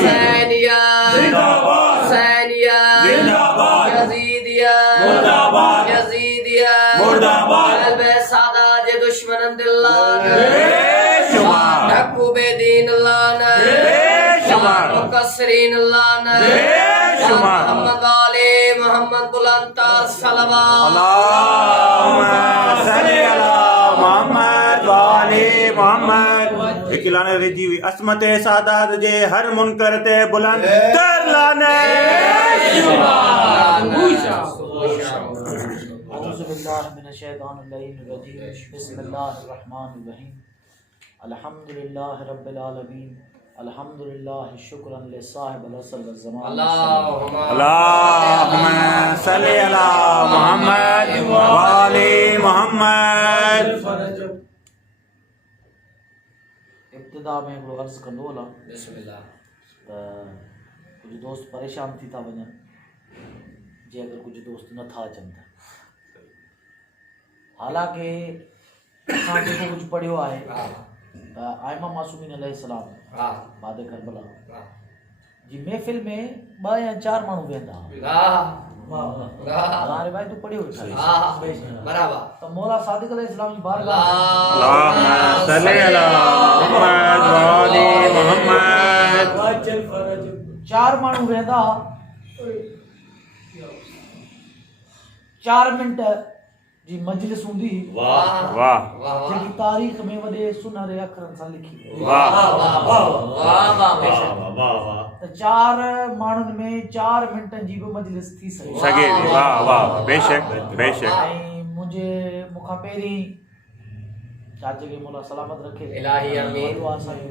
हुसैनिया जिंदाबाद हुसैनिया जिंदाबाद यजीदिया मुर्दाबाद यजीदिया मुर्दाबाद कल्बे सादा जे दुश्मन दिल्लान बेशुमार नकूबे दीन लाना बेशुमार मुकस्सरीन लाना बेशुमार मोहम्मद वाले मोहम्मद बुलंद सलवात अल्लाहुम्मा सल्ली अला मोहम्मद व आले मोहम्मद इकलाने रिजी हुई असमत सादात जे हर मुनकर ते बुलंद कर लाने बिस्मिल्लाहिर्रहमानिर्रहीम अल्हम्दुलिल्लाहि रब्बिल आलमीन अल्हम्दुलिल्लाहि शुक्रन लिसाहिबिल असर वल ज़मान अल्लाहुम्मा सल्ली अला मोहम्मद व आले मोहम्मद। इब्तिदा में हिकिड़ो अर्ज़ु कंदो हलां बिस्मिल्लाह त कुझु दोस्त परेशान थी था वञनि जे अगरि कुझु दोस्त नथा अचनि त हालांकि असां जेको कुझु पढ़ियो आहे त आइमा मासूमीन अलैहिस्सलाम बादे करबला जी महफ़िल में 2 या 4 माण्हू वेहंदा हां रिवायतूं पढ़ियो बराबर त मौला सादिक अलैहिस्सलाम जी बारगाह अल्लाहुम्मा सल्ली अला मोहम्मद व आले मोहम्मद। 4 माण्हू वेहंदा 4 मिंट जी मजलिस हूंदी वाह जेकी तारीख़ में वॾे सुनहरे अखरनि सां लिखी वाह त 4 माण्हुनि में 4 मिंटनि जी बि मजलिस थी सघे थी। वाह वाह बेशक बेशक। ऐं मूंखां पहिरीं चाचे खे मौला सलामत रखे इलाही आमीन। दुआ साईं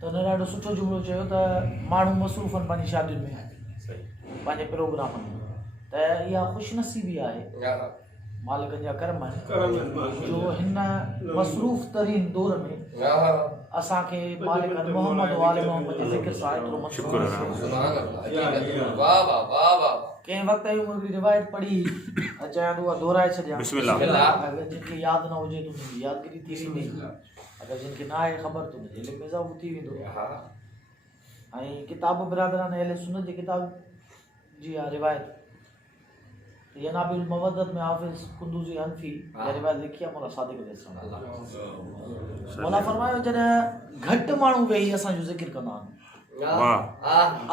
त हुन ॾाढो सुठो जुमिलो चयो त माण्हू मसरूफ़ आहिनि पंहिंजी शादियुनि में पंहिंजे प्रोग्रामनि में त इहा ख़ुशनसीबी आहे मालिक जा करम आहिनि जो हिन मसरूफ़ तरीन दौर में असांखे मालिक मोहम्मद वाले मोहम्मद जे ज़िक्र सां एतिरो शुक्र कंहिं वक़्तु हिकिड़ी रिवायत पढ़ी अचां उहा दोहराए छॾियां बिस्मिल्लाह। अगरि जिनखे यादि न हुजे त उनजी यादगिरी थी वेंदी अगरि जिनखे न आहे ख़बर त उनजे इल्म में इज़ाफ़ो थी वेंदो ऐं किताब बिरादरान अहले सुन्नत जे किताब जी आहे रिवायत यनाबिल मवद्दत में हाफिज़ कुंदूज़ी हनफी ये रिवायत लिखी आहे मौला सादिक अलैहिस्सलाम मौला फरमायो जॾहिं घटि माण्हू वेही असांजो ज़िक्र कंदा आहिनि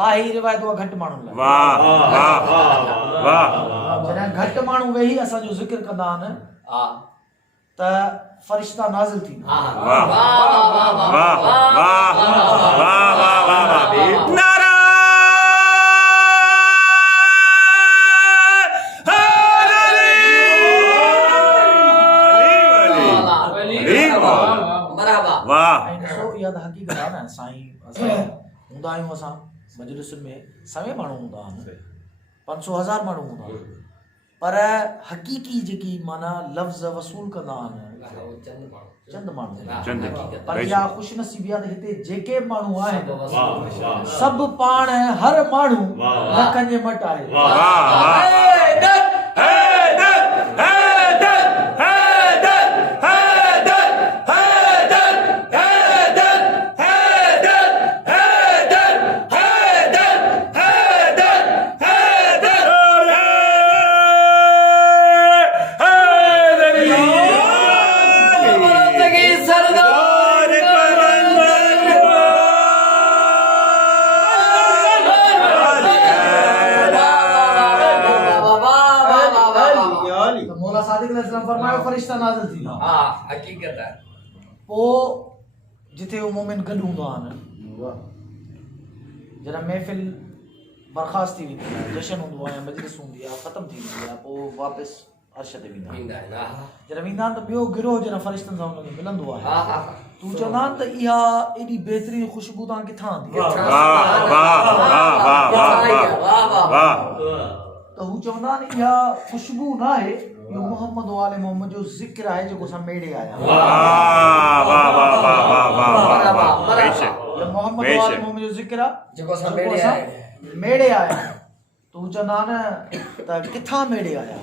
आहे ही रिवायत उहा घटि माण्हुनि लाइ जॾहिं घटि माण्हू वेही असांजो ज़िक्र कंदा आहिनि त फ़रिश्ता नाज़िल थींदा इहा त हक़ीक़त आहे न साईं असां हूंदा आहियूं असां मजलिसुनि में सवे माण्हू हूंदा आहिनि 500,000 माण्हू हूंदा आहिनि पर हक़ीक़ी जेकी माना लफ़्ज़ वसूल कंदा आहिनि चंद माण्हू पर इहा ख़ुशनसीबी आहे त हिते जेके माण्हू आहिनि सभु पाण हर माण्हू लखनि जे मट आहे फरमायो फरिश्ता नाज़िल थींदा हक़ीक़त आहे पोइ जिथे उहो मोमिन गॾु हूंदा आहिनि जॾहिं महफ़िल बर्खास्त थी वेंदी आहे जशन हूंदो आहे मजलिस हूंदी आहे ख़तमु थी वेंदी आहे पोइ वापसि अर्श ते वेंदा आहिनि जॾहिं वेंदा आहिनि त ॿियो गिरोह जॾहिं फरिश्तनि सां हुनखे मिलंदो आहे तूं चवंदा आहिनि त इहा एॾी बहितरीन ख़ुशबू तव्हां किथां आंदी त हू चवंदा आहिनि इहा ख़ुशबू न आहे इहो मोहम्मद वाले मोहम्मद जो ज़िक्र आहे जेको असां मेड़े आया आहियूं मोहम्मद वाले मोहम्मद जो ज़िक्र आहे जेको असां मेड़े आया आहियूं त हू चवंदा आहिनि त किथां मेड़े आया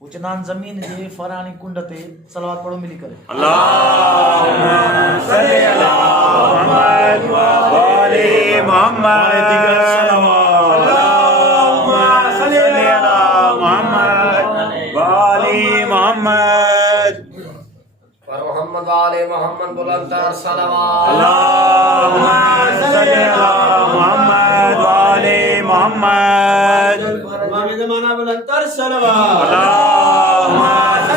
हू चवंदा आहिनि ज़मीन जे फरानी कुंड ते सलवात पढ़ो मिली करे अल्लाहुम्मा सल्ली अला मुहम्मद व आले मोहम्मद अल्लाहुम्मा सल्ली अला मोहम्मद व आले मोहम्मद और मोहम्मद वाले मोहम्मद बुलंदर सलावत अल्लाहुम्मा सल्ली अला मोहम्मद व आले मोहम्मद इमाम ज़माना बुलंदर सलावत अल्लाहुम्मा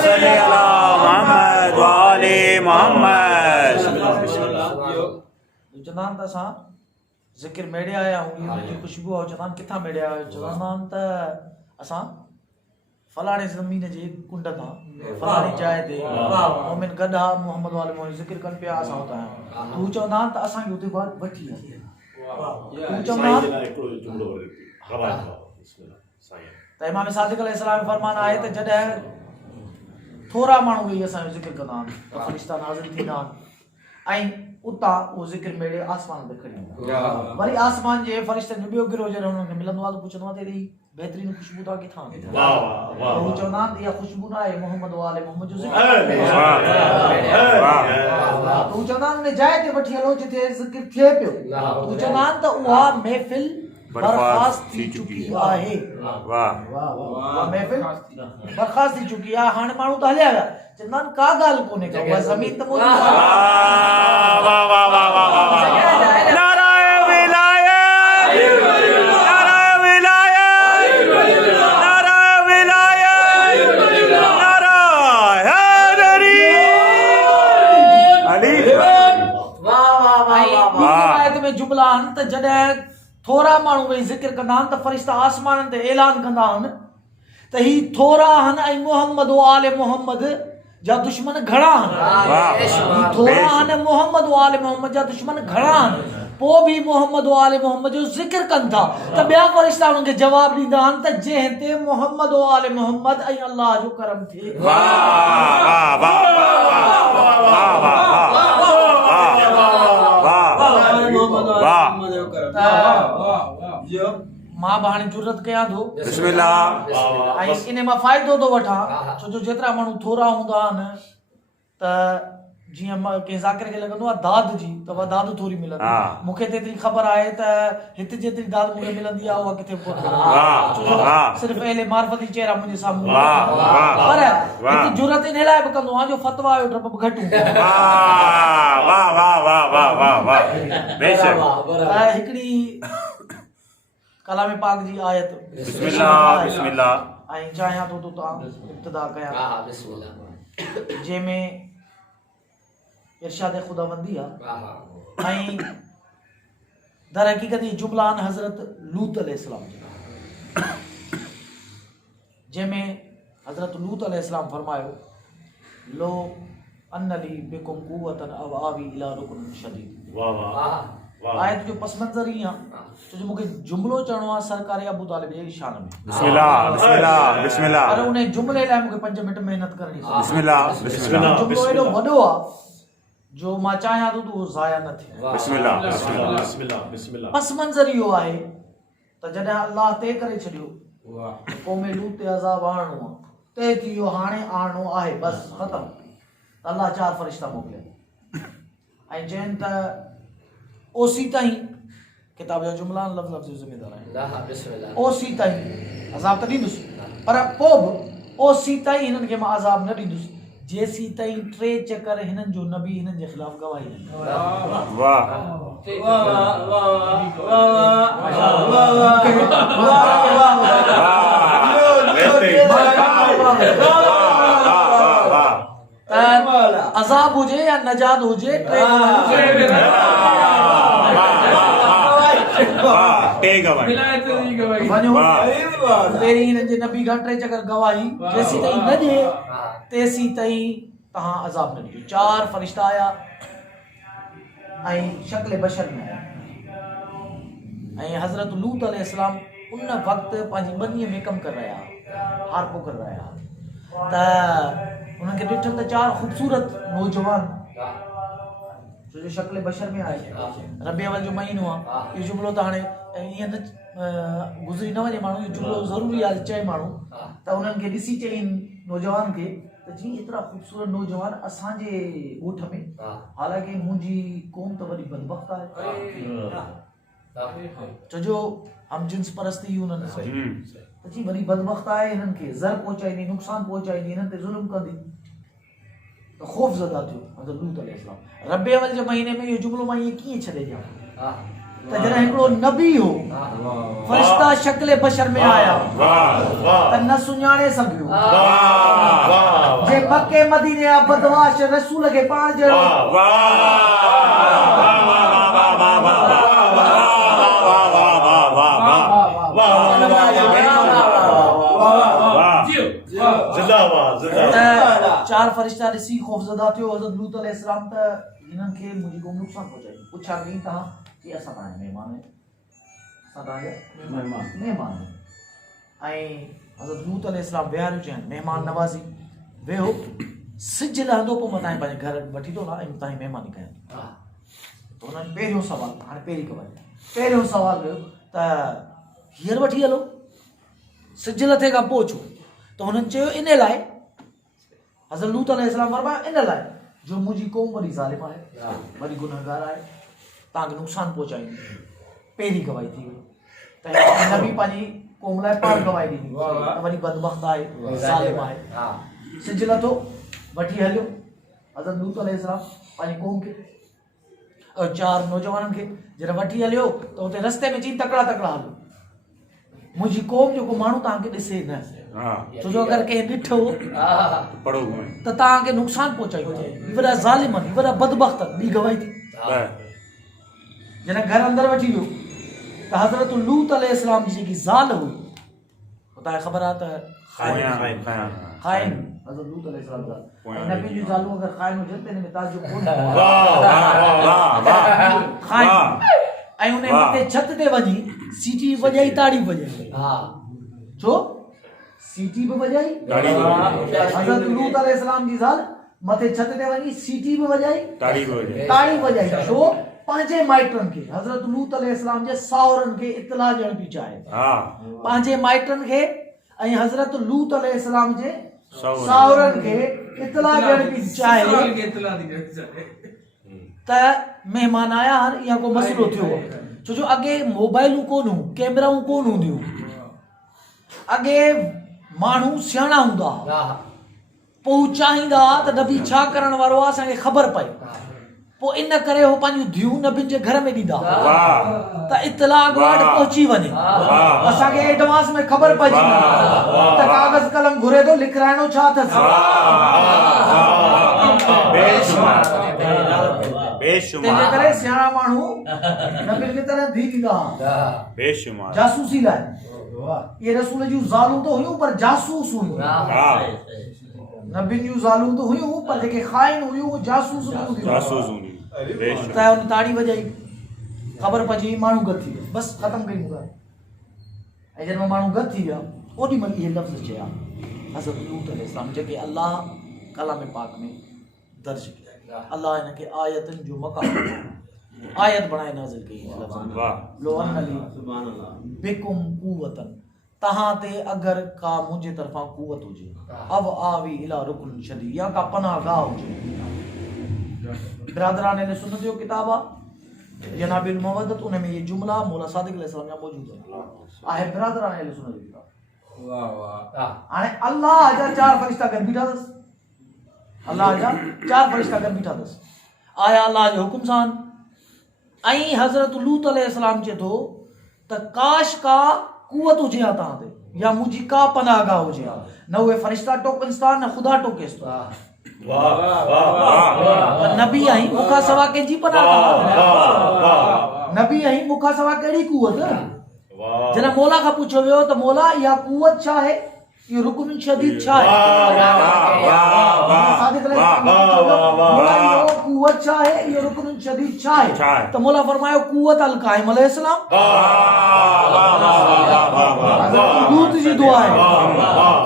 सल्ली अला मोहम्मद व आले मोहम्मद चवंदा त असां ज़िक्र मेड़े आया आहियूं इहो जी ख़ुशबू आहे चवंदा आहिनि किथां मेड़े आया चवंदा आहिनि त असां फलाणे ज़मीन जे कुंड तां फलाणी जाइ ते मोमिन गॾु आहे मोहम्मद वाले मोहम्मद ज़िक्र कनि पिया असां हुतां आहियूं तूं चवंदा आहिनि त असांखे हुते वठी हल तूं चवंदा त इमाम सादिक अलैहिस्सलाम फरमान आहे त जॾहिं थोरा माण्हू वेही असांजो ज़िक्र कंदा आहिनि त फ़रिश्ता नाज़िल थींदा आहिनि ऐं उतां उहो ज़िक्र मेड़े आसमान ते खणी वेंदा वरी आसमान जे फ़रिश्तनि जो ॿियो गिरोह जॾहिं हुननि खे मिलंदो आहे त पुछंदो आहे त हेॾी बहितरीन ख़ुशबू तव्हां किथां हू चवंदा आहिनि त इहा ख़ुशबू न आहे मोहम्मद वाले मोहम्मद जो ज़िक्र हू चवंदा आहिनि उन जाइ ते वठी हलो जिते ज़िक्र थिए पियो हू चवंदा आहिनि त उहा महफ़िल बर्खास्त थी चुकी आहे वाह उहा महफ़िल बर्खास्त थी चुकी आहे हाणे माण्हू त हलिया विया चवंदा आहिनि का ॻाल्हि कोन्हे का उहा ज़मीन त मौजूदु आहे वाह वाह वाह वाह वाह नाराए विलायत नाराए विलायत नाराए विलायत नाराए हैदरी अली आयत में जुमला आहिनि त जॾहिं थोरा माण्हू वेही ज़िक्र कंदा आहिनि त फ़रिश्ता आसमाननि ते ऐलान कंदा आहिनि त ही थोरा आहिनि ऐं मोहम्मद आले मोहम्मद जा दुश्मन घणा आहिनि थोरा आहिनि मोहम्मद आले मोहम्मद जा दुश्मन घणा आहिनि पोइ बि मोहम्मद आले मोहम्मद जो ज़िक्र कनि था त ॿिया फ़रिश्ता उन्हनि खे जवाबु ॾींदा आहिनि त जंहिं ते मोहम्मद आले मोहम्मद ऐं अल्लाह जो करम थिए मां बि हाणे जुरत कयां थो बिस्मिल्लाह ऐं इन मां फ़ाइदो थो वठां छो जो जेतिरा माण्हू थोरा हूंदा आहिनि त जीअं कंहिं ज़ाकिर खे लॻंदो आहे दाद जी त उहा दाद थोरी मिलंदी मूंखे त एतिरी ख़बर आहे त हिते जेतिरी दाद मूंखे मिलंदी आहे उहा किथे कोन सिर्फ़ु अहले मार्फती चेहरा मुंहिंजे साम्हूं पर हिते जुरत इन लाइ बि कंदो आहियां जो फतवा जो डप बि घटि हूंदो हिकिड़ी कलाम पाक जी आयत बिस्मिल्लाह बिस्मिल्लाह ऐं चाहियां थो त तव्हां इब्तिदा कयां जंहिंमें इरशाद खुदाबंदी आहे ऐं दर हक़ीक़त ये जुमला आहिनि हज़रत लूत अलैहिस्सलाम जा जंहिंमें हज़रत लूत अलैहिस्सलाम फरमायो लो अन्नली बिकुम कुव्वतन अव आवी इला रुकन शदीद वाह वाह आयत जो पस मंज़र ही आहे छो जो मूंखे जुमलो चवणो आहे सरकार अबू तालिब जी शान में बिस्मिल्लाह बिस्मिल्लाह बिस्मिल्लाह पर उन जुमले लाइ मूंखे 5 मिंट महिनत करणी आहे बिस्मिल्लाह बिस्मिल्लाह जुमलो एॾो वॾो आहे जो मां चाहियां थो त उहो ज़ाया न थिए बिस्मिल्लाह बिस्मिल्लाह बिस्मिल्लाह पस मंज़र इहो आहे त जॾहिं अल्लाह तय करे छॾियो क़ौम लूत ते अज़ाब आणणो आहे तय थी वियो हाणे आणणो आहे बसि ख़तमु त अल्लाह 4 फ़रिश्ता मोकिलिया ऐं चइनि त ओसी ताईं किताब जा जुमला लफ़्ज़ लफ़्ज़ ज़िमेदार आहिनि ओसी ताईं अज़ाब त ॾींदुसि पर पोइ बि ओसी ताईं हिननि खे मां अज़ाब न ॾींदुसि जेसी ताईं 3 चकर हिननि जो नबी हिननि जे ख़िलाफ़ गवाही ॾींदो वाह अज़ाब हुजे या नजात हुजे पहिरीं हिननि जे नबी खां 3 चकर गवाही जेसी ताईं न ॾिए तेसी ताईं तव्हां अज़ाब न ॾियो 4 फ़रिश्ता आया ऐं शक्ल बशर में आया ऐं हज़रत लूत अलैहिस्सलाम उन वक़्तु पंहिंजी बनीअ में कमु करे रहिया हारपो करे रहिया त उन्हनि खे ॾिठनि त 4 ख़ूबसूरत नौजवान छो जो शक्ल बशर में आहे रबी अवल जो महीनो आहे इहो जुमिलो त हाणे ईअं न गुज़री न वञे माण्हू इहो जुमिलो ज़रूरी आहे चए माण्हू त उन्हनि खे ॾिसी चईनि नौजवान खे त जी एतिरा ख़ूबसूरत नौजवान असांजे ॻोठ में हालांकि मुंहिंजी क़ौम त वॾी बदबख़्त आहे छो जो हम जिन्स परस्ती उन्हनि त जी वरी बदबख्त आहे हिननि खे ज़र पहुचाईंदी नुक़सान पहुचाईंदी हिननि ते ज़ुल्म कंदी त ख़ौफ़ ज़दा थियो हज़रत लूत अलैहिस्सलाम रबी अवल जे महीने में इहो जुमिलो मां ईअं कीअं छॾे ॾियां त जॾहिं हिकिड़ो नबी हो फ़रिश्ता शक्ल बशर में आया त न सुञाणे सघियो जे मके मदीने जा बदमाश रसूल खे पाण जहिड़ो चार फरिश्ता ॾिसी ख़ौफ़ज़दा थियो हज़रत लूत अलैहिस्सलाम त हिननि खे मुंहिंजी क़ौम नुक़सान पहुचाई पुछा कई तव्हां कि असां तव्हांजा महिमान आहियूं असां तव्हांजा महिमान आहियूं ऐं हज़रत लूत अलैहिस्सलाम विहारियो चयनि महिमान नवाज़ी वेहो सिज लहंदो पोइ मां तव्हांजे पंहिंजे घर वठी थो न ऐं तव्हांजी महिमानी कयां त हुननि पहिरियों सुवालु हाणे पहिरीं पहिरियों सुवालु कयो त हींअर वठी हलो सिज लथे खां पोइ छो त हुननि चयो इन लाइ हज़रत लूत अलैहिस्सलाम फरमायो इन लाइ जो मुंहिंजी क़ौम वॾी ज़ालिम आहे वॾी गुनहगार आहे तव्हांखे नुक़सान पहुचाईंदी पहिरीं गवाही थी वई त नबी पंहिंजी क़ौम लाइ पाण गवाही ॾिनी त वॾी बदबख्त आहे ज़ालिम आहे सिज लथो वठी हलियो हज़रत लूत अलैहिस्सलाम पंहिंजी क़ौम खे चार नौजवाननि खे जॾहिं वठी हलियो त हुते रस्ते में चई तकड़ा हलो मुंहिंजी क़ौम जेको माण्हू तव्हांखे ॾिसे न छो जो अगरि कंहिं ॾिठो त तव्हांखे नुक़सान पहुचाईंदो ही वॾा ज़ालिम आहिनि ही वॾा बदबख्त ॿी गवाही थी जॾहिं घर अंदरि वठी वियो त हज़रत लूत अलैहिस्सलाम जी जेकी ज़ाल हुई तव्हांखे ख़बर आहे त खाइन हज़रत लूत अलैहिस्सलाम जा नबी जी ज़ालूं अगरि खाइन हुजनि त हिन में ताजुब कोन्हे खाइन ऐं उन मथे छत ते वञी सीटी वॼाई ताड़ी वॼाई छो सीटी बि वॼाई हज़रत लूत अलैहिस्सलाम जी ज़ाल मथे छत ते वञी सीटी बि वॼाई ताड़ी वॼाई छो पंहिंजे माइटनि खे हज़रत लूत अलैहिस्सलाम जे साहुरनि खे इत्तला ॾियण पई चाहे पंहिंजे माइटनि खे ऐं हज़रत लूत अलैहिस्सलाम जे साहुरनि खे इत्तला ॾियण पई चाहे त महिमान आया या को मसइलो थियो छो जो अॻे मोबाइलूं कोन हुयूं कैमराऊं कोन हूंदियूं अॻे माण्हू सियाणा हूंदा पोइ चाहींदा त नबी छा करण वारो आहे असांखे ख़बर पए पोइ इन करे हो पंहिंजूं धियूं नबियुनि जे घर में ॾींदा त इत्तला अॻुवाट पहुची वञे असांखे एडवांस में ख़बर पइजी वञे त कागज़ कलम घुरे थो लिखाइणो छा अथसि तंहिंजे करे सियाणा माण्हू नबियुनि खे तरह धी ॾींदा जासूसी लाइ ये रसूल जूं ज़ालूं तो हुयूं पर जासूस हुयूं नबियुनि जूं ज़ालूं तो हुयूं पर जेके खाइन हुयूं जासूस हुयूं त उन ताड़ी वॼाई ख़बर पइजी माण्हू गॾु थी वियो बसि ख़तमु कई ॻाल्हि ऐं जॾहिं माण्हू गॾु थी विया ओॾी महिल इहे लफ़्ज़ चया हज़रत लूत अलैहिस्सलाम जेके अल्लाह कलाम पाक में दर्ज कया अल्लाह हिनखे आयतुनि जो मक़ाम आयत बणाए नाज़िल कई लो अनली बिकुम कुव्वतन तहां ते अगरि का मुंहिंजे तरफ़ां कुवत हुजे अब आवी इला रुकन शदीद या का पनाहगाह हुजे बिरादरान अहले सुन्नत जो किताब आहे जनाबिल मवदत उन में ये जुमला मौला सादिक अलैहिस्सलाम जा मौजूद आहे बिरादरान अहले सुन्नत जो किताब वाह वाह हाणे अल्लाह जा चार फरिश्ता गॾु बीठा अथसि अल्लाह जा चार फरिश्ता गॾु बीठा अथसि आया अल्लाह जे हुकुम सां ऐं हज़रत लूत अलैहिस्सलाम चए थो त काश का कुवत हुजे हा तव्हां ते या मुंहिंजी का पनाहगाह हुजे हा न उहे फरिश्ता टोकनिस था न ख़ुदा टोकेसि थो नबी आई मूंखां सवा कंहिंजी पनाहगाह नबी आई मूंखां सवा कहिड़ी कुवत जॾहिं मौला खां पुछियो वियो त मौला इहा कुवत छा आहे इहो रुकन शदीद छा आहे कुवत छा आहे इहो रुकन शदीद छा आहे त मौला फरमायो कुवत अल काइम अलैहिस्सलाम लूत जी दुआ आहे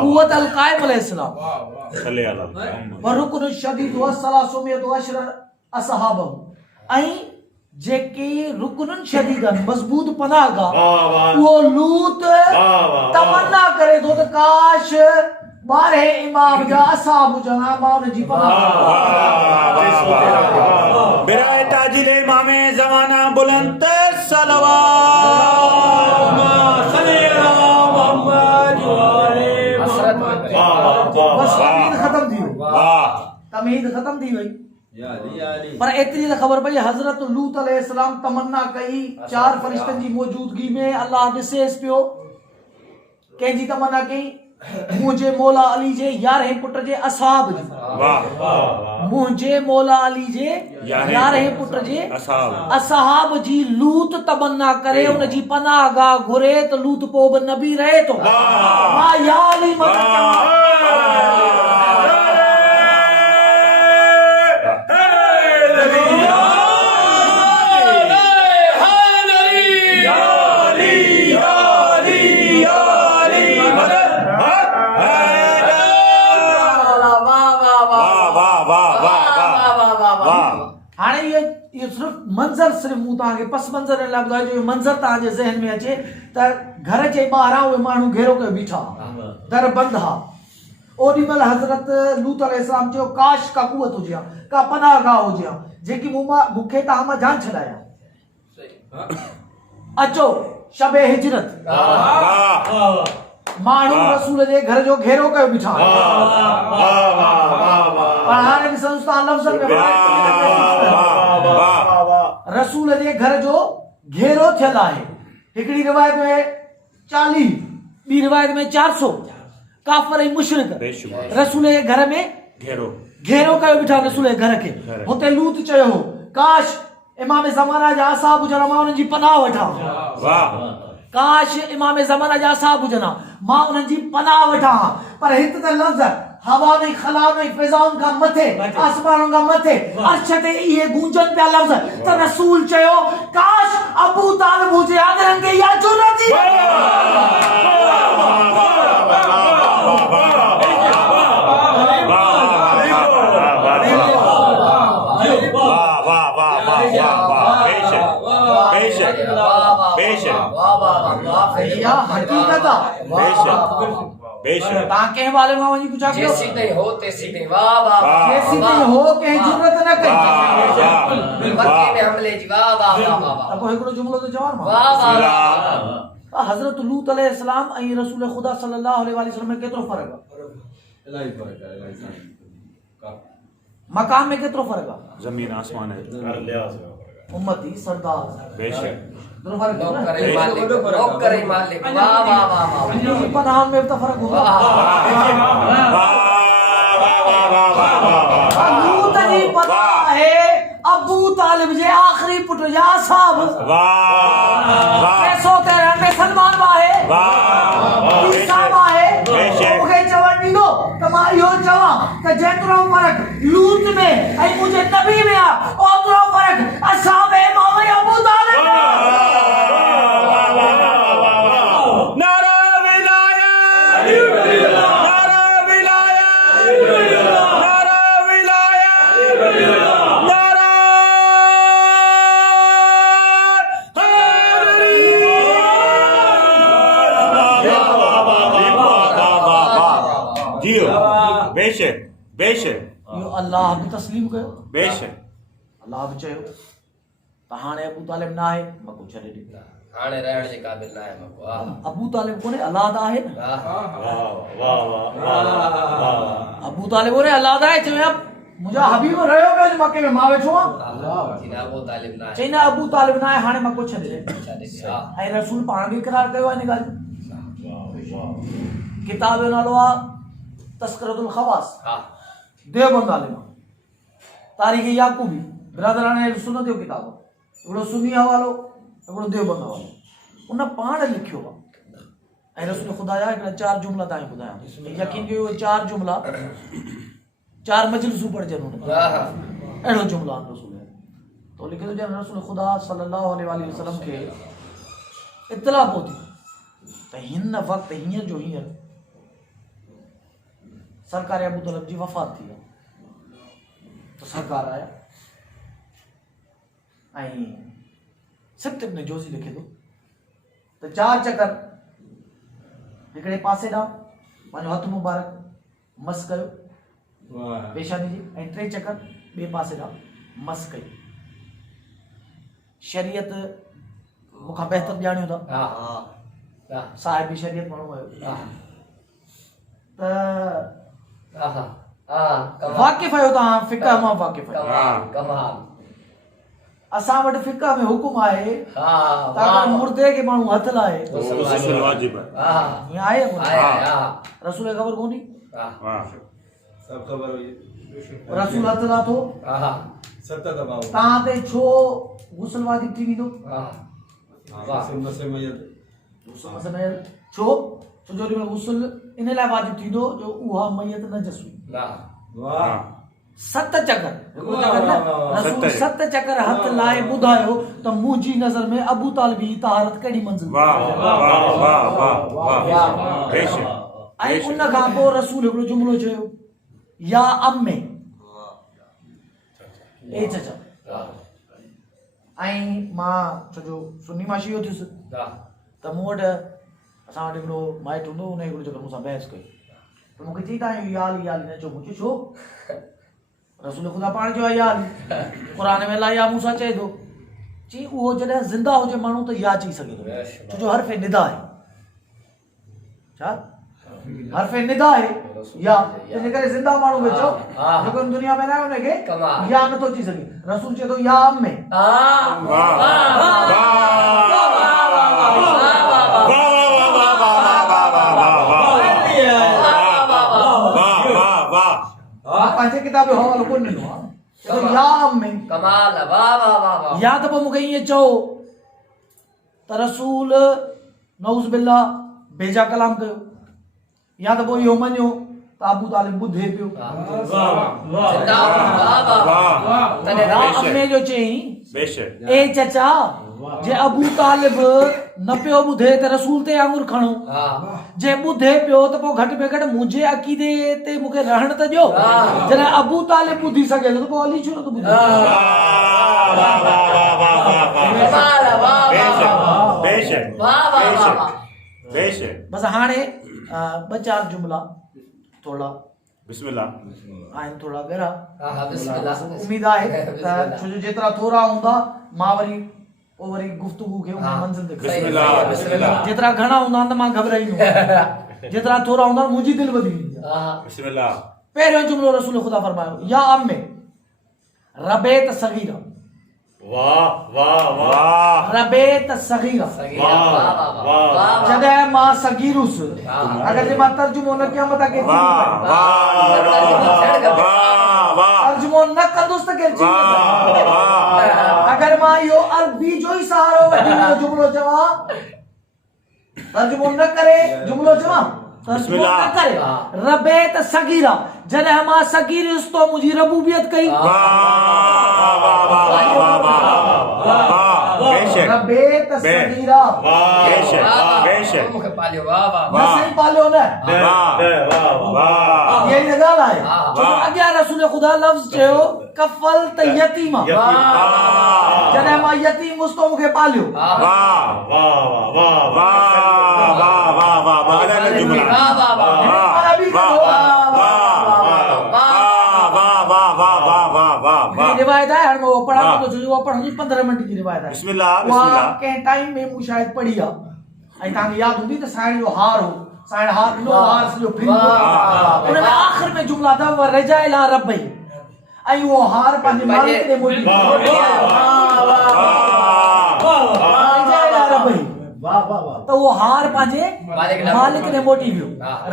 कुवत अल काइम अलैहिस्सलाम व रुकन शदीद व सलासुमियत अशर असहाबहु ऐं जेके रुकनुन शदीदन मजबूत पनाहगाह वो लूत तमन्ना करे तो काश 12 इमाम जा असहाब जना मां जी पनाह बिराए ताजिल इमाम ज़माना बुलंद बस तमीद खत्म थी वाह तमीद खत्म थी वई या अली पर एतरी त ख़बर पई हज़रत लूत अलैहिस्सलाम तमन्ना कई 4 फरिश्तनि जी मौजूदगी में अल्लाह ॾिसेसि पियो कंहिंजी तमन्ना कई मुंहिंजे मौला अली जे 11हें पुट जे असहाब जी वाह मुंहिंजे मौला अली जे 11हें पुट जे असहाब जी लूत तमन्ना करे उन जी पनाह गाह घुरे त लूत पोइ बि नबी रहे थो मां या अली हाणे ये सिर्फ मंजर सिर्फ मूं तव्हांखे पस मंजर लाइ ॿुधायो जो मंजर तव्हांजे ज़हन में अचे त घर जे ॿाहिरां उहे माण्हू घेरो करे बीठा दर बंदि हा ओॾी महिल हज़रत लूत अलैहिस्सलाम चयो काश का कुवत हुजे का पनाह गाह हुजे जेकी मूंखे तव्हां मां जान छॾाया अचो शबे हिजरत माण्हू रसूल जे घर जो घेरो कयो बीठा पर हाणे ॾिसो तव्हां लफ़्ज़नि में रसूल जे घर जो घेरो थियल आहे हिकिड़ी रिवायत में 40 ॿी रिवायत में 400 काफ़िर ऐं मुशरिक रसूल जे घर में घेरो कयो बीठा रसूल जे घर खे हुते लूत चयो हो काश इमाम ज़माना जा असाब हुजनि मां उन्हनि जी पनाह वठां काश इमाम ज़माना जा असाब हुजनि मां उन्हनि जी पनाह वठां पर हिते त लफ़्ज़ हवा में खला में फिजाउन का मथे आसमानों का मथे अर्श ते ये गूंजन पे लफ्ज त रसूल चयो काश अबू तालिब हुजे आदरन के या जुरत थी हकीकत बेशक ताके वाले में वही पूछा करो जैसी नहीं हो तैसी नहीं वाह वाह जैसी नहीं हो कहीं जरूरत न कहीं मक्के में हमले जी वाह वाह वाह अब एकड़ो जुमलो तो जवान वाह वाह हजरत लूत अलैहिस्सलाम ऐं रसूल खुदा सल्लल्लाहु अलैहि वसल्लम में केतिरो फर्क आहे इलाही फर्क आहे इलाही मकाम में केतिरो फर्क आहे जमीन आसमान है उम्मती सरदार बेशक नौकर मालिक वाह वाह वाह वाह पनाह में तो फर्क होगा लूत जी पता है अबू तालिब जे आखिरी पुट जा साहब पैसो ते रहंदे सलमान वाहे ईसा वाहे मूंखे चवण ॾींदो त मां इहो चवां त जेतिरो फर्क लूत में ऐं मुंहिंजे नबी में आहे ओतिरो फर्क असाब इमाम अबू तालिब बेशक बेशक यो अल्लाह भी तस्लीम कयो बेशक अल्लाह भी चयो त हाणे अबू तालिब न आहे मको छॾे ॾिनो हाणे रहण जे क़ाबिल न आहे मको अबू तालिब कोने अल्लाह दा आहे न अबू तालिब कोने अल्लाह दा आहे चयो मुंहिंजा हबीब रहियो पियो जो मके में मां वेठो आहियां अबू तालिब न आहे चई न अबू तालिब न आहे हाणे मको छॾे ऐं रसूल पाण बि इकरार कयो आहे इन ॻाल्हि किताब जो नालो आहे तस्करतुल खवास देवबंद आलिम तारीख़ याकूबी बिरादरान सुन्नत जो किताब हिकिड़ो सुन्नी हवालो हिकिड़ो देवबंद हवालो उन पाण लिखियो आहे ऐं रसूल ख़ुदा जा हिकिड़ा 4 जुमला तव्हांखे ॿुधायां यकीन कयो 4 जुमला 4 मजलिसूं पढ़जनि हुन अहिड़ो जुमला आहिनि रसूल तो लिखे थो ॼण रसूल ख़ुदा सल्लल्लाहु अलैहि वसल्लम खे इतला पहुती त हिन वक़्तु हींअर जो हींअर सरकार अबू तालिब जी वफ़ात थी तो सरकार आया ऐं सिब्त इब्न जोज़ी लिखे थो त 4 चकर हिकिड़े पासे ॾांहुं पंहिंजो हथ मुबारक मस कयो पेशानी जी ऐं 3 चकर ॿिए पासे ॾांहुं मस कई शरीयत मूंखां बहितर ॼाणियो था हा हा साहिब शरीयत माण्हू आहियो हा त हा हा वाक़िफ़ आहियो तव्हां फिक़ह मां वाक़िफ़ आहियो कमाल कमाल असां वटि फिक़ह में हुकुम आहे हा त अगरि मुर्दे खे माण्हू हथ लाहे तो गुस्ल वाजिब है हा हीअं आहे या कोन्हे? आया हा रसूल खे ख़बर कोन्हे हा वाह सब खबर हुई रसूल हथ लाथो हा 7 दबाओ तव्हां ते छो गुस्ल वाजिब थी वेंदो हा मसे मयत मसइल छो छो जो गुस्ल इन लाइ वाजिब थींदो जो उहा मैयत नजस हुई हा वाह 7 चकर हिकिड़ो चकर न रसूल 7 7 चकर हथ लाए ॿुधायो त मुंहिंजी नज़र में अबू तालिब जी तहारत कहिड़ी मंज़िल वाह वाह वाह वाह वाह बेशक ऐं उन खां पोइ रसूल हिकिड़ो जुमिलो चयो या अम्मे ए चचा ऐं मां छो जो सुन्नी मां शियो थियुसि त मूं वटि असां वटि हिकिड़ो माइट हूंदो हुन हिकिड़ो चकर मूंसां बहस कई त मूंखे चई तव्हां याल न चओ मूंखे छो रसूल ख़ुदा पाण जो आहे याल क़ुर में अलाह या मूंसां चए थो चई उहो जॾहिं ज़िंदा हुजे माण्हू त या चई सघे थो छो जो हर्फ़ निदा आहे छा हर्फ़ निदा आहे या तंहिंजे करे ज़िंदा माण्हू खे चओ जेको दुनिया में न आहे हुनखे या नथो चई सघे रसूल चए थो या अम्मे पंहिंजे किताब जो हवालो कोन ॾिनो आहे या अम्मे कमाल वाह वाह वाह वाह या त पोइ मूंखे ईअं चओ त रसूल नऊज़ बिल्ला बेजा कलाम कयो या त पोइ इहो मञो त अबू तालिब ॿुधे पियो या अम्मे जो चयईं बेशक ए चचा जे अबू तालिब न पियो ॿुधे त रसूल ते आंगुर खणो जे ॿुधे पियो त पोइ घटि में घटि मुंहिंजे अक़ीदे ते मूंखे रहण त ॾियो जॾहिं अबू तालिब ॿुधी सघे थो त पोइ अली छो नथो ॿुधे बेशक वाह वाह वाह बेशक बसि हाणे ॿ चार जुमिला थोरा बिस्मिल्लाह आहिनि थोरा ॻरा हा बिस्मिल्लाह उम्मीद आहे त छो जो जेतिरा थोरा हूंदा मां वरी पोइ वरी गुफ़्तगू खे उन मंज़िल ते बिस्मिल्लाह बिस्मिल्लाह जेतिरा घणा हूंदा त मां घबराईंदो जेतिरा थोरा हूंदा मुंहिंजी दिलि वधी वेंदी बिस्मिल्लाह पहिरियों जुमिलो रसूल ख़ुदा फरमायो या अम्मे रबेत सगीरा वाह वाह वाह रबेत सगीरा जॾहिं मां सगीरुसि अगरि जे मां तर्जुमो न कयां त के तर्जुमो न कंदुसि त के अगरि मां इहो अरबी जो ई सहारो वठी जुमिलो चवां तर्जुमो न करे जुमिलो चवां तर्जुमो न करे रबेत सगीरा जॾहिं मां सगीरुसि तो मुंहिंजी रबूबियत कई बेशक रबेत सगीरा बेशक बेशक मूंखे पालियो वाह वाह न सही पालियो न वाह ये ॻाल्हि आहे छो जो अॻियां रसूल ख़ुदा लफ़्ज़ चयो कफ़ल त यतीमा जॾहिं मां यतीम हुअसि तो मूंखे पालियो वाह वाह वाह वाह वाह वाह वाह वाह अदा जुमला वाह वाह वाह रिवायत है हर वो पढ़ा तो जो वो पढ़नी 15 मिनट की रिवायत है बिस्मिल्लाह बिस्मिल्लाह के टाइम में मु शायद पढ़ी आ आई तां याद हुंदी त साइड जो हार हो साइड हार नो हार जो फिर उन आखिर में जुमला था व रजा इला रब्बी आई वो हार पंहिंजे मालिक ने मोटी वाह रजा इला रब्बी वाह वाह वाह तो वो हार पंहिंजे मालिक ने मोटी वियो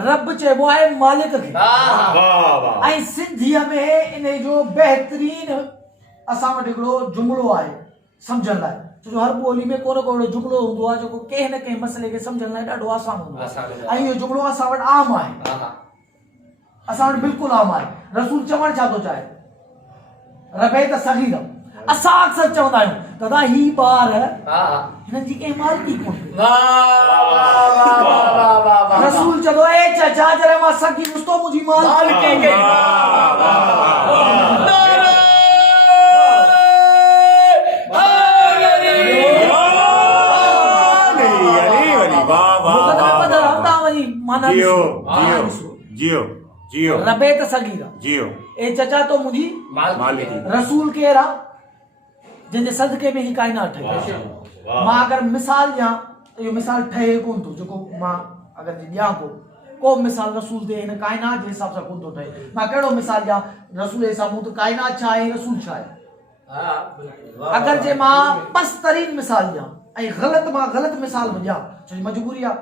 रब चइबो आहे मालिक खे वाह वाह ऐं सिंधीअ में इन जो बहितरीन असां वटि हिकिड़ो जुमिलो आहे सम्झण लाइ छो जो हर ॿोली में को न को अहिड़ो जुमिलो हूंदो आहे जेको कंहिं न कंहिं मसइले खे सम्झण लाइ ॾाढो आसान हूंदो आहे ऐं इहो जुमिलो असां वटि आम आहे असां वटि बिल्कुलु आम आहे रसूल चवणु छा थो चाहे रबेत सगीरा असां अक्सर चवंदा आहियूं दादा ही ॿार हिननि जी कंहिं मालिकी कोन्हे रसूल चवंदो ए चाचा जॾहिं मां सगी मुस्तो मुंहिंजी मालिकी जियो जियो जियो रबेत सगीरा जियो ए चचा तो मुंहिंजी मालिकी रसूल केरु आहे जंहिंजे सदके में ही काइनात ठही मां अगर मिसाल ॾियां त इहो मिसाल ठहे कोन थो जेको मां अगर ॾियां को मिसाल रसूल ते हिन काइनात जे हिसाब सां कोन थो ठहे मां कहिड़ो मिसाल ॾियां रसूल जे हिसाब सां त काइनात छा आहे रसूल छा आहे अगर जे मां पस्तरीन मिसाल ॾियां ऐं मां ग़लत मिसाल बि ॾियां छो मजबूरी आहे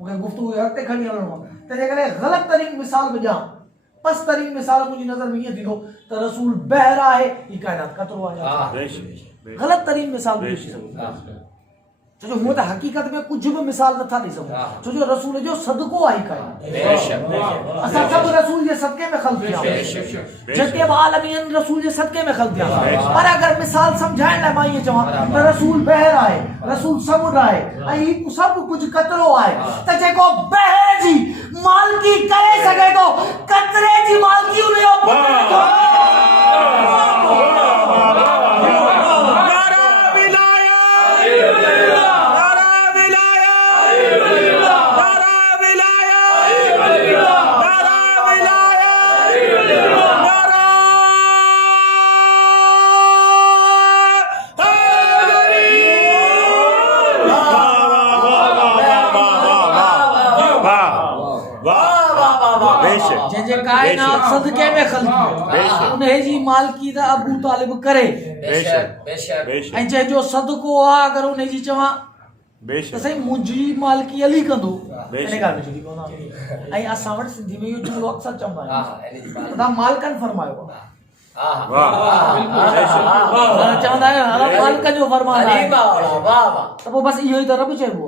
मूंखे गुफ़्तगू अॻिते खणी हलणो आहे तंहिंजे करे ग़लत तरीन मिसाल बि ॾियां पस्तरीन मिसाल मुंहिंजी नज़र में ईअं थींदो त रसूल बहर आहे ही काइनात कतरो आहे ग़लत तरीन मिसाल बि ॾेई सघूं छो जो हूअं त हक़ीक़त में कुझु बि मिसाल नथा ॾेई सघूं छो जो रसूल जो सदको आहे काइनात असां सभु रसूल जे सदके में ख़ल्क़ थिया जेके बि आलमीन रसूल जे सदके में ख़ल्क़ थिया पर अगर मिसाल सम्झाइण लाइ मां ईअं चवां त रसूल बहर आहे रसूल समुंड आहे ऐं सभु कुझु कतरो आहे त जेको बहर जी मालिकी करे सघे थो कतरे जी मालिकी उनजो पुटु जंहिंजे काइनात सदके में ख़ल्क़ उन जी मालिकी त अबू तालिब करे ऐं जंहिंजो सदको आहे अगर उन जी चवां त साईं मुंहिंजी मालिकी अली कंदो इन ॻाल्हि में जुड़ी कोन ऐं असां वटि सिंधी में इहो जुमिलो अक्सर चवंदा आहियूं तव्हां मालिकनि फरमायो चवंदा आहियूं मालिक जो फरमान आहे त पोइ बसि इहो ई त रब चइबो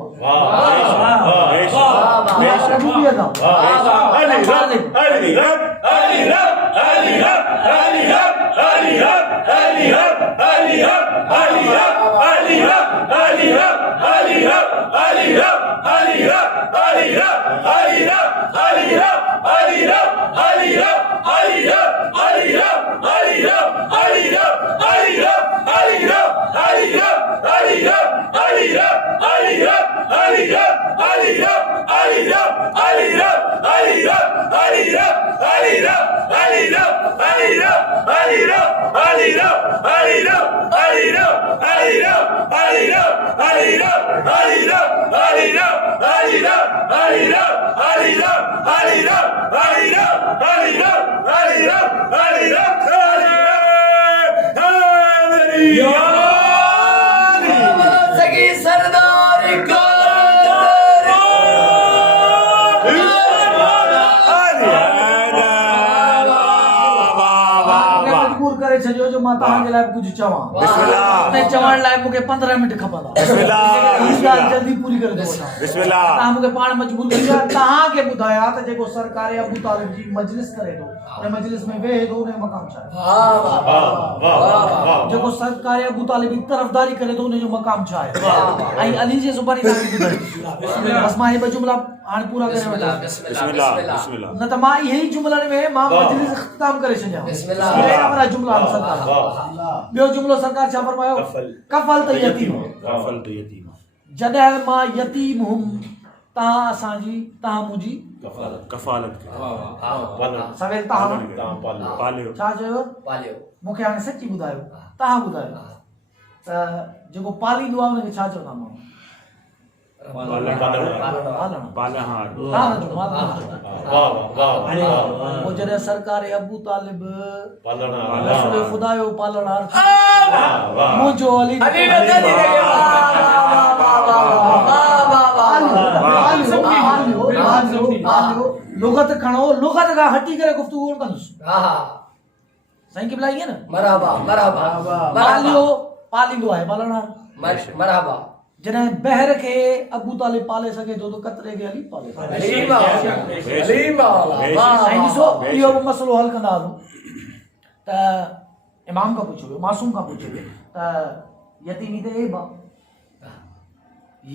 मां तव्हांजे लाइ कुझु चवां चवण लाइ मूंखे 15 मिंट खपंदा जल्दी पूरी करे दो तव्हां मूंखे पाण मजबूर कयो तव्हांखे ॿुधाया त जेको सरकार अबू तालिब जी मजलिस करे थो उन मजलिस में वेहे थो उनजो मक़ाम छा आहे जेको सरकार अबू तालिब जी तरफ़दारी करे थो उनजो मक़ाम छा आहे ऐं अली जे ज़ुबानी तव्हांखे ॿुधायो बस मां हे ॿ जुमला हाणे पूरा करे वठां न त मां इहे ई जुमलनि में मां मजलिस ख़त्म करे छॾियां वारा जुमला सरकार ॿियो जुमलो सरकार छा फरमायो कफल त यतीम जॾहिं मां यतीम हुम तव्हां असांजी तव्हां मुंहिंजी कफ़ालत सवेल तव्हां छा चयो मूंखे हाणे सची ॿुधायो तव्हां ॿुधायो त जेको पालींदो आहे हुनखे छा चवंदा माण्हू जॾहिं सरकार अबू तालिब रसूल खुदा जो पालणहार मुंहिंजो अली लुगत खणो लुगत खां हटी करे गुफ्तगू कोन कंदुसि साईं क़िबला ईअं न मरहबा पालींदो आहे पालणहार मरहबा जॾहिं बहर खे अबू तालिब पाले सघे थो त कतरे खे अली पाले ॾिसो इहो बि मसइलो हल कंदा हलूं त इमाम खां पुछियो वियो मासूम खां पुछियो वियो त यतीमी त एब आहे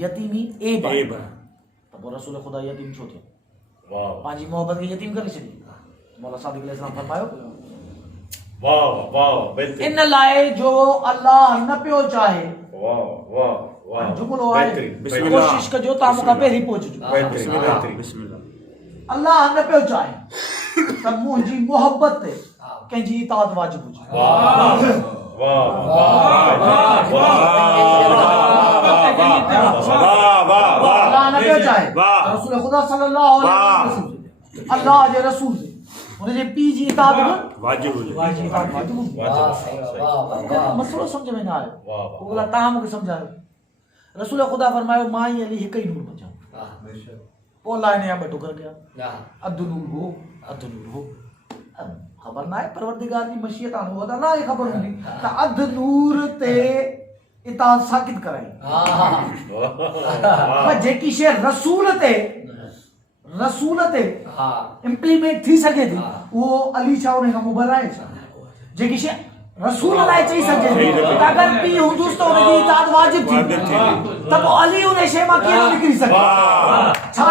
यतीमी एब आहे त पोइ रसूल ख़ुदा यतीम छो थियो पंहिंजी मोहबत खे यतीम करे छॾी मौला सादिक अलैहिस्सलाम फरमायो इन लाइ जो अल्लाह न पियो चाहे जुमलो आहे कोशिश कजो तव्हां मूंखां पहिरीं पहुचजो अल्लाह न पियो चाहे त मुंहिंजी मोहबत ते कंहिंजी इताअत वाजिब हुजे अल्लाह ने क्या चाहे रसूल खुदा सल्लल्लाहु अलैहि वसल्लम अल्लाह जे रसूल से उन्हें जे पी जी इताअत वाजिब वाजिब मसलो समझ में ना आयो वो बोला ता हमके समझा रसूल खुदा फरमायो माई अली हिक ही नूर बचा वो अल्लाह ने या बटो कर गया अद नूर हो खबर ना है परवरदिगार की मशीयत आनो होता ना ये खबर होंदी ता अद नूर ते इताअत साकित कराई पर जेकी शे रसूल ते इम्प्लीमेंट थी सके थी वो अली शाह ने कम बनाए जेकी शे रसूल अल्लाह चई सके थी अगर पी हुंदुस तो उनकी इताअत वाजिब थी तब अली उन्हें शे मा केनो निकली सके छा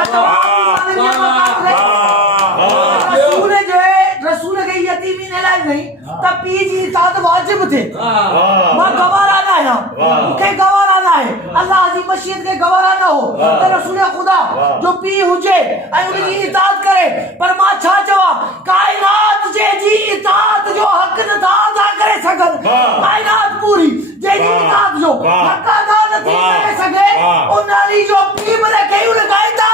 रसूल के यतीमी ने लाए नहीं तब पी जी इताअत वाजिब थे मां गवारा ना है मुके गवारा ना है अल्लाह जी मशीयत के गवारा ना हो तो रसूल खुदा जो पी हुजे आई उनकी इताअत करे पर मां छा चवा कायनात जे जी इताअत जो हक न था अदा करे सकन कायनात पूरी जे जी इताअत जो हक अदा न थी करे सके उन अली जो पी बने कई उन का इताअत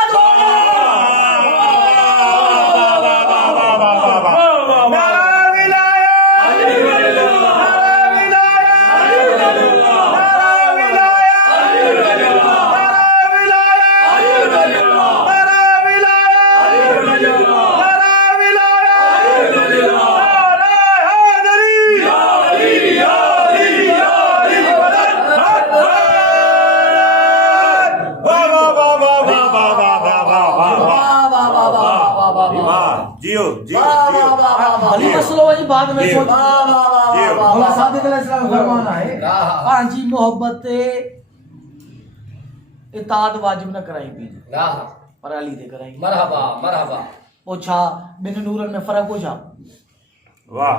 जियो जियो अली मसलो वही बाद में सोच मौला सादिक अलैहिस्सलाम फरमाना है पांची मोहब्बत इताअत वाजिब न कराई पी पर अली दे कराई मरहबा मरहबा पोछा बिन नूरन में फर्क हो जा वाह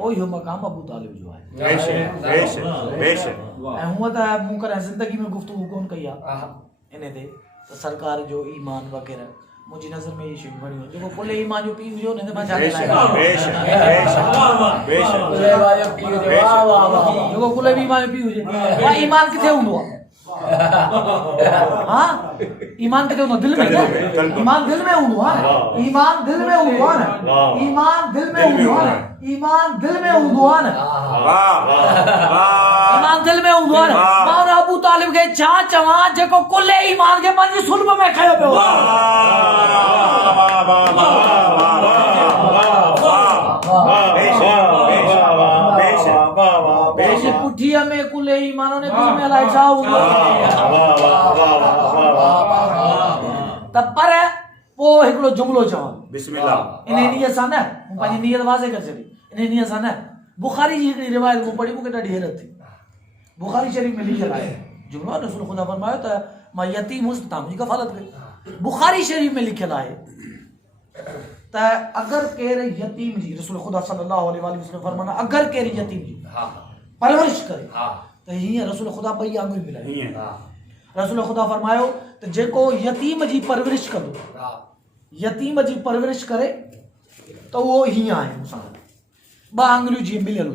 ओ यो मकाम अबू तालिब जो है बेशक बेशक बेशक ऐं हुआ त मूं कर जिंदगी में गुफ्तगू कोन कई आहे इन ते त सरकार जो ईमान वग़ैरह मुंहिंजी नज़र में ये शयूं घणियूं जेको कुल ईमान जो पी हुजे न त मां छा बेशक बेशक जेको कुल भी ईमान जो पी हुजे हा ईमान किथे हूंदो आहे हाँ ईमान किथे हूंदो दिल में ईमान दिल में हूंदो आहे ईमान दिल में हूंदो आहे न ईमान दिल में हूंदो आहे न ईमान दिल में हूंदो आहे न ईमान दिल में हूंदो आहे न मां अबू तालिब खे छा चवां जेको कुल ईमान खे पंहिंजी सुल्ब में खयो पियो बेशक पुठिया में कुल ईमानो ने दिल में अलाए छा हूंदो त पर पोइ हिकिड़ो जुमिलो चवां बिस्मिल्लाह इन नियत सां न मूं पंहिंजी नियत वाज़े करे छॾी इन नियत सां न बुखारी जी हिकिड़ी रिवायत मूं पढ़ी मूंखे ॾाढी हैरत थी बुखारी शरीफ़ में लिखियल आहे जुमिलो आहे रसूल खुदा फरमायो त मां यतीम हुउसि तव्हां मुंहिंजी कफ़ालत कई बुखारी शरीफ़ में लिखियल आहे त अगर केर यतीम जी रसूल खुदा सल्लल्लाहु अलैहि वसल्लम फरमाना अगर केर यतीम जी परवरिश करे त हीअं रसूल खुदा ॿई आङुरियूं मिलाए रसूल खुदा फरमायो त जेको यतीम जी परवरिश कंदो यतीम जी परवरिश करे त उहो हीअं आहे मूंसां ॿ आङुरियूं जीअं मिलियल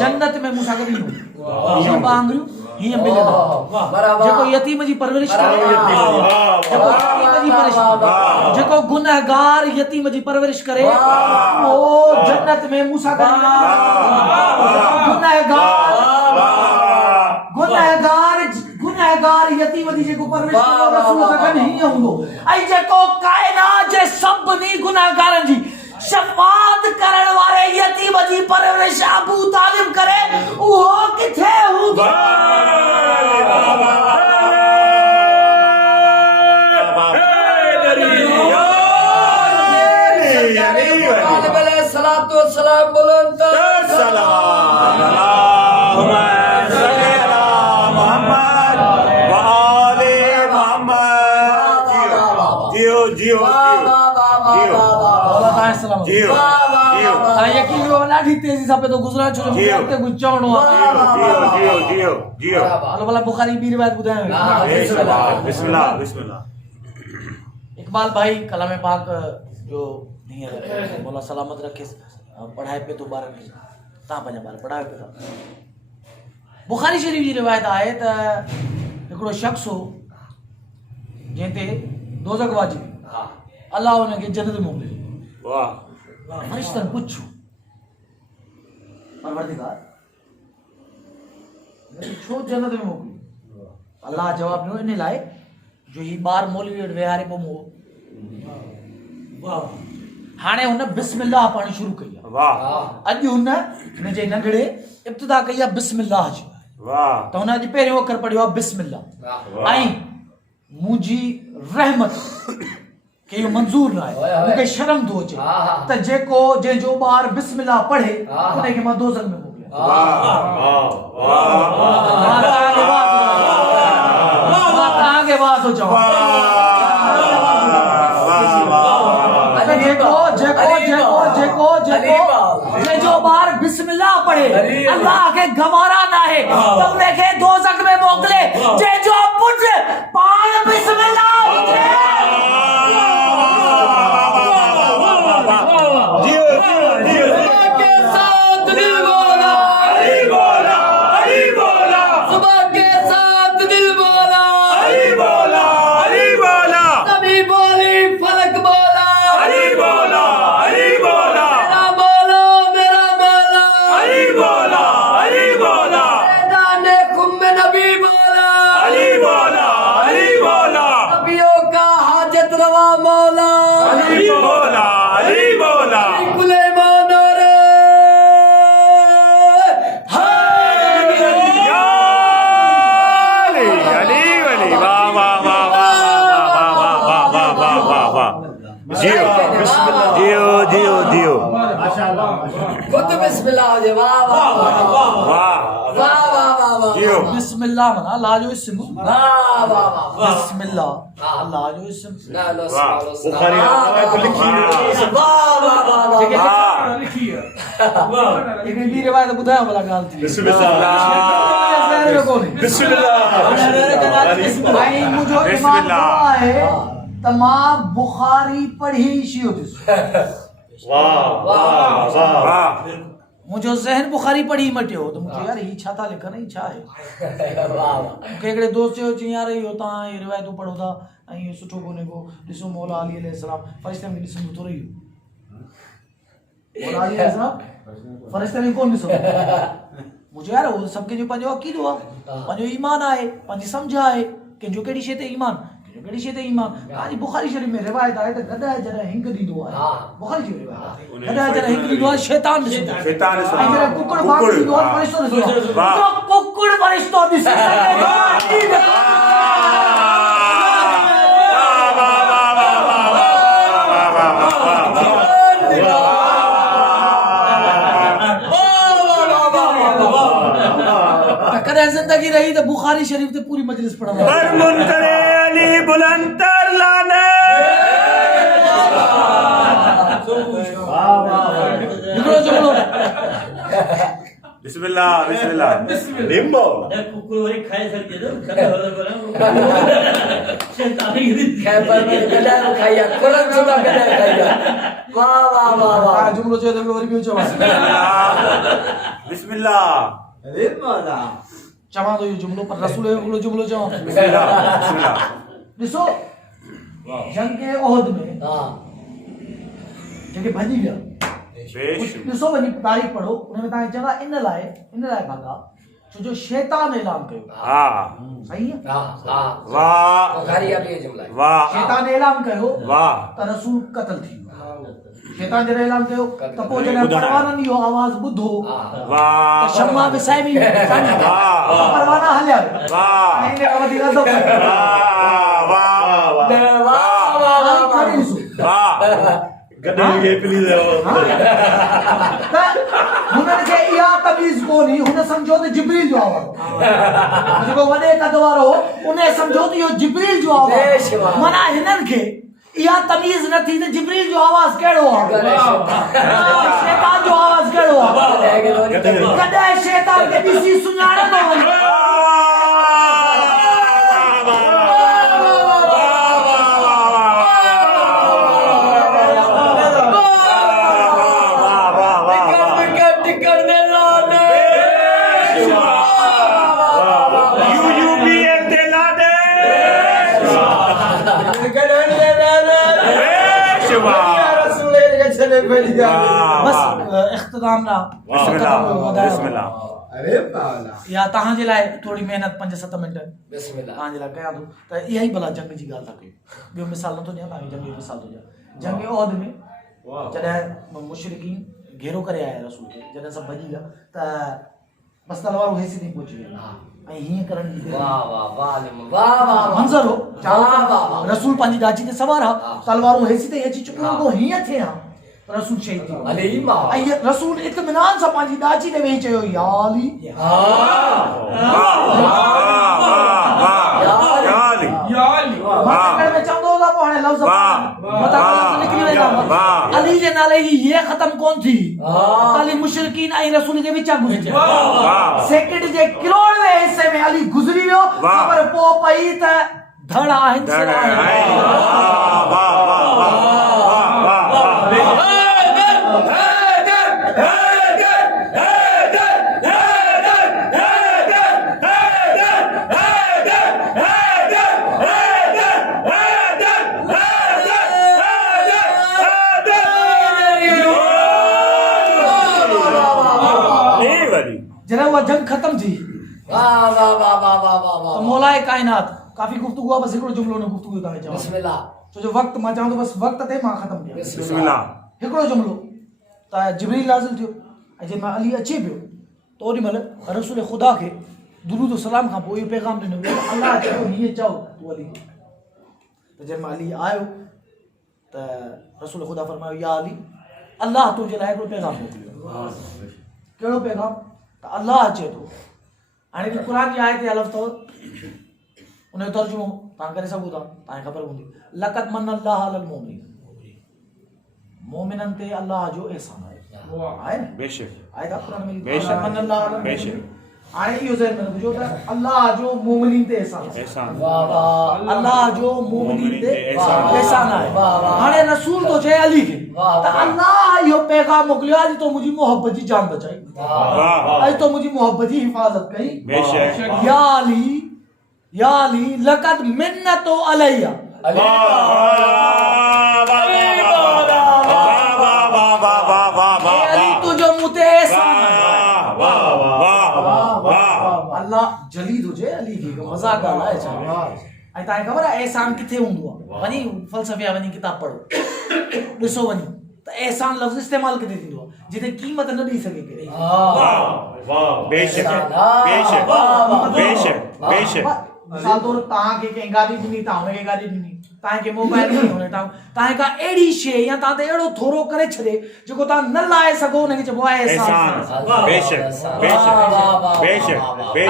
जन्नत में मूंसां गॾु हीअं ॿ आङुरियूं हीअं मिलियल जेको यतीम जी परवरिश करे जेको गुनहगार यतीम जी परवरिश करे वो जन्नत में मूंसां गॾु गुनहगार यतीम जी जेको परवरिश करे रसूल सां गॾु हीअं हूंदो ऐं जेको कायनात जे सभिनी गुनहगारनि जी शफाअत करण वारे यतीम जी परवरिश अबू तालिब करे उहो किथे हूंदो सलातो सलाम बुलंद ॾाढी तेज़ी सां पियो गुज़राए छो मूंखे अॻिते कुझु चवणो आहे हलो भला बुखारी ॿी रिवायत ॿुधायो बिस्मिल्लाह बिस्मिल्लाह इकबाल भाई कलाम पाक जो हींअर मौला सलामत रखे पढ़ाए पे तो ॿारनि खे तव्हां पंहिंजा ॿार पढ़ायो पिया था। बुखारी शरीफ़ जी रिवायत आहे त हिकिड़ो शख़्स हो जंहिं ते दोज़ख वाजिबी, अलाह हुनखे जन्नत में मोकिलियो। वाह फरिश्तनि पुछियो परवरदिगार छो जन्नत में मोकिलियो? अलाह जवाब ॾिनो इन लाइ जो ही ॿार मौलवी वटि विहारे पियो मूं हाणे हुन बिस्मिल्लाह पढ़णु शुरू कई आहे। वाह अॼु हुनजे नंढड़े इब्तिदा कई आहे बिस्मिल्लाह जी। वाह त हुन अॼु पहिरियों अखर पढ़ियो आहे बिस्मिल्लाह। ऐं मुंहिंजी रहमत खे इहो मंज़ूर न आहे, मूंखे शर्म थो अचे त जंहिंजो ॿार बिस्मिल्लाह पढ़े उनखे मां दोज़ख में मोकिलियां। मां तव्हांखे वाह थो चवां जो ॿार बिस्मिल्लाह पढ़े अल्लाह खे गवारा न आहे त उनखे दोज़ख में मोकिले। जंहिंजो पुट पाण बिस्मिल्लाह हुजे बिस्मिल्लाह मना अल्लाह जो इस्म। बिस्मिल्लाह अल्लाह जो इस्म। लेकिन ॿी रिवायत ॿुधायो भला ॻाल्हि थी मुंहिंजो दिमाग़ आहे त मां बुखारी पढ़ी शियो थियुसि। मुंहिंजो ज़हन बुखारी पढ़ी मटियो त मूंखे यार ही छा था लिखनि ही छा आहे। मूंखे हिकिड़े दोस्त चयो चई यार इहो तव्हां इहे रिवायतूं पढ़ो था ऐं इहो सुठो कोन्हे को। ॾिसो मौला अली अलैहिस्सलाम फ़रिश्तनि खे ॾिसंदो थोरो ई मौला अली अलैहिस्सलाम फ़रिश्तनि खे कोन ॾिसो। मुंहिंजो यार उहो सभु कंहिंजो पंहिंजो अक़ीदो आहे, पंहिंजो ईमान आहे, पंहिंजी सम्झ आहे कंहिंजो कहिड़ी शइ ते ईमान, कहिड़ी शइ ते ईमान। तव्हांजी बुखारी शरीफ़ में रिवायत आहे त गॾाए जॾहिं हिंग ॾींदो आहे, बुखारी शरीफ़ रिवायत आहे गॾाए जॾहिं हिंग ॾींदो आहे शैतान ॾिसंदो आहे। ऐं जॾहिं कुकड़ वांग ॾींदो आहे फ़रिश्तो ॾिसंदो आहे। जो कुकड़ फ़रिश्तो ॾिसे कॾहिं ज़िंदगी रही त बुखारी शरीफ़ ते पूरी मजलिस पढ़ंदा। पर मुनकर अली बुलंदतर लाने हिकिड़ो जुमलो बिस्मिल्लाह बिस्मिल्लाह लिम्बो कुकुर वरी खाए सके तो खड़ा हो गया शैतानी गॾाए खाइया कुरान सुठा गॾाए खाइया। वाह वाह वाह वाह जुमलो चयो त वरी ॿियो चवां बिस्मिल्लाह अरे मौला चवां थो इहो जुमलो पर रसूल जो हिकिड़ो जुमलो चवां। बिस्मिल्लाह बिस्मिल्लाह ॾिसो जंग ओहद में जेके भॼी विया ॾिसो वञी तारीख़ पढ़ो उनमें तव्हांखे चवंदा इन लाइ भागा छो जो शैतान ऐलान कयो। हा सही आहे वाह बुखारी या बि जुमला वाह शैतान ऐलान कयो वाह त रसूल क़त्ल थी वियो। शैतान जॾहिं ऐलान कयो त पोइ जॾहिं परवाननि इहो आवाज़ ॿुधो वाह त शम्मा विसाइबी परवाना हलिया वाह ऐं इन खां वधीक अदब वाह गॾे खे प्लीज़ त हुननि खे इहा तमीज़ कोन्ही। हुन सम्झो त जिब्रील जो आवाज़ जेको वॾे कद वारो उन सम्झो त इहो जिब्रील जो आवाज़। माना हिननि खे इहा तमीज़ न थी त जिब्रील जो आवाज़ कहिड़ो आहे, शैतान जो आवाज़ कहिड़ो आहे। कॾहिं शैतान खे ॾिसी सुञाणंदो वञे। रसूल के चले पहली बस इख्तिताम ना बिस्मिल्लाह अरे बाला या तहां जे लाइ थोड़ी मेहनत 5-7 मिंट बिस्मिल्लाह तहां जे लाइ कयां थो त इहा ई भला जंग जी ॻाल्हि था कयूं ॿियो मिसाल नथो ॾियां तव्हांखे जंग जी मिसाल थो ॾियां जंग उहद में जॾहिं मुशरिकीन घेरो करे आया रसूल खे जॾहिं सभु भॼी विया त बस तलवारूं हेसि ताईं पहुची वियूं ऐं हीअं करण जी वाह वाह वाह वाह वाह मंज़र हो वाह वाह रसूल पंहिंजी ॾाची ते सवार आहे तलवारूं हेसि ताईं अची चुकियूं को हीअं थिए हा रसूल शहीद थी वियो अली मां ऐं रसूल इत्मिनान सां पंहिंजी ॾाची ते वेही चयो या अली मथां में चवंदो हुआ पोइ हाणे लफ़्ज़ मथां निकिरी वेंदा अली जे नाले जी ये ख़त्म कोन थी खाली मुशरिकीन ऐं रसूल जे विचां गुज़री सेकंड जे किरोड़वे हिस्से में अली गुज़री वियो ख़बर पोइ पई त धड़ आहिनि जॾहिं उहा जंग ख़त्म थी वाह वाह वाह वाह वाह वाह त मौलाए काइनात काफ़ी गुफ़्तगू आहे बसि हिकिड़ो जुमिलो हुन गुफ़्तगू तव्हांखे चवां बिस्मिल्लाह छो जो वक़्तु मां चवां थो बसि वक़्त ते मां ख़त्म कयां बिस्मिल्लाह हिकिड़ो जुमिलो त जिब्रील नाज़िल थियो ऐं जंहिं महिल अली अचे पियो त ओॾी महिल रसूल ख़ुदा खे दुरूद सलाम खां पोइ इहो पैगाम ॾिनो वियो अलाह चयो हीअं चओ तूं अली त जंहिं महिल अली आयो त रसूल ख़ुदा फरमायो या अली अलाह तुंहिंजे लाइ हिकिड़ो पैगाम मोकिलियो कहिड़ो पैगाम त अलाह अचे थो हाणे बि क़ुर जी आयत हलफ़ अथव उनजो तर्जुमो तव्हां करे सघो था तव्हांखे ख़बर हूंदी लक़द मन अल्लाह अलल मोमिनीन मोमिननि ते अल्लाह जो एहसान आहे न बेशक आहे था क़ुर में बेशक मन अल्लाह अलल बेशक हाणे इहो ज़हन में रखिजो त अल्लाह जो मोमिनीन ते एहसान आहे एहसान वाह वाह अल्लाह जो मोमिनीन ते एहसान एहसान आहे वाह, वाह। हाणे रसूल तो चए अली खे वाह, त वाह। अल्लाह इहो पैगाम मोकिलियो आहे तो मुंहिंजी मोहब्बत जी जान बचाई वाह अॼु तो मुंहिंजी मोहब्बत जी हिफ़ाज़त कई बेशक या अली लक़द मिन्नतो अलैया अली तुझो मूं ते एहसान अल्लाह जलीद हुजे अली खे मज़ाक ॻाल्हाए छा ऐं तव्हांखे ख़बर आहे एहसान किथे हूंदो आहे वञी फ़लसफ़े वञी किताब पढ़ो ॾिसो वञी त एहसान लफ़्ज़ इस्तेमालु किथे थींदो आहे जिते क़ीमत न ॾेई सघे केरु बेशक बेशक बेशक बेशक मिसाल तौर तव्हांखे कंहिं गाॾी ॾिनी तव्हां हुनखे गाॾी ॾिनी तव्हांखे मोबाइल ॾिनी हुन तव्हांखे का अहिड़ी शइ या तव्हां ते अहिड़ो थोरो करे छॾे जेको तव्हां न लाहे सघो हुनखे चइबो आहे एहसान बेशक बेशक बेशक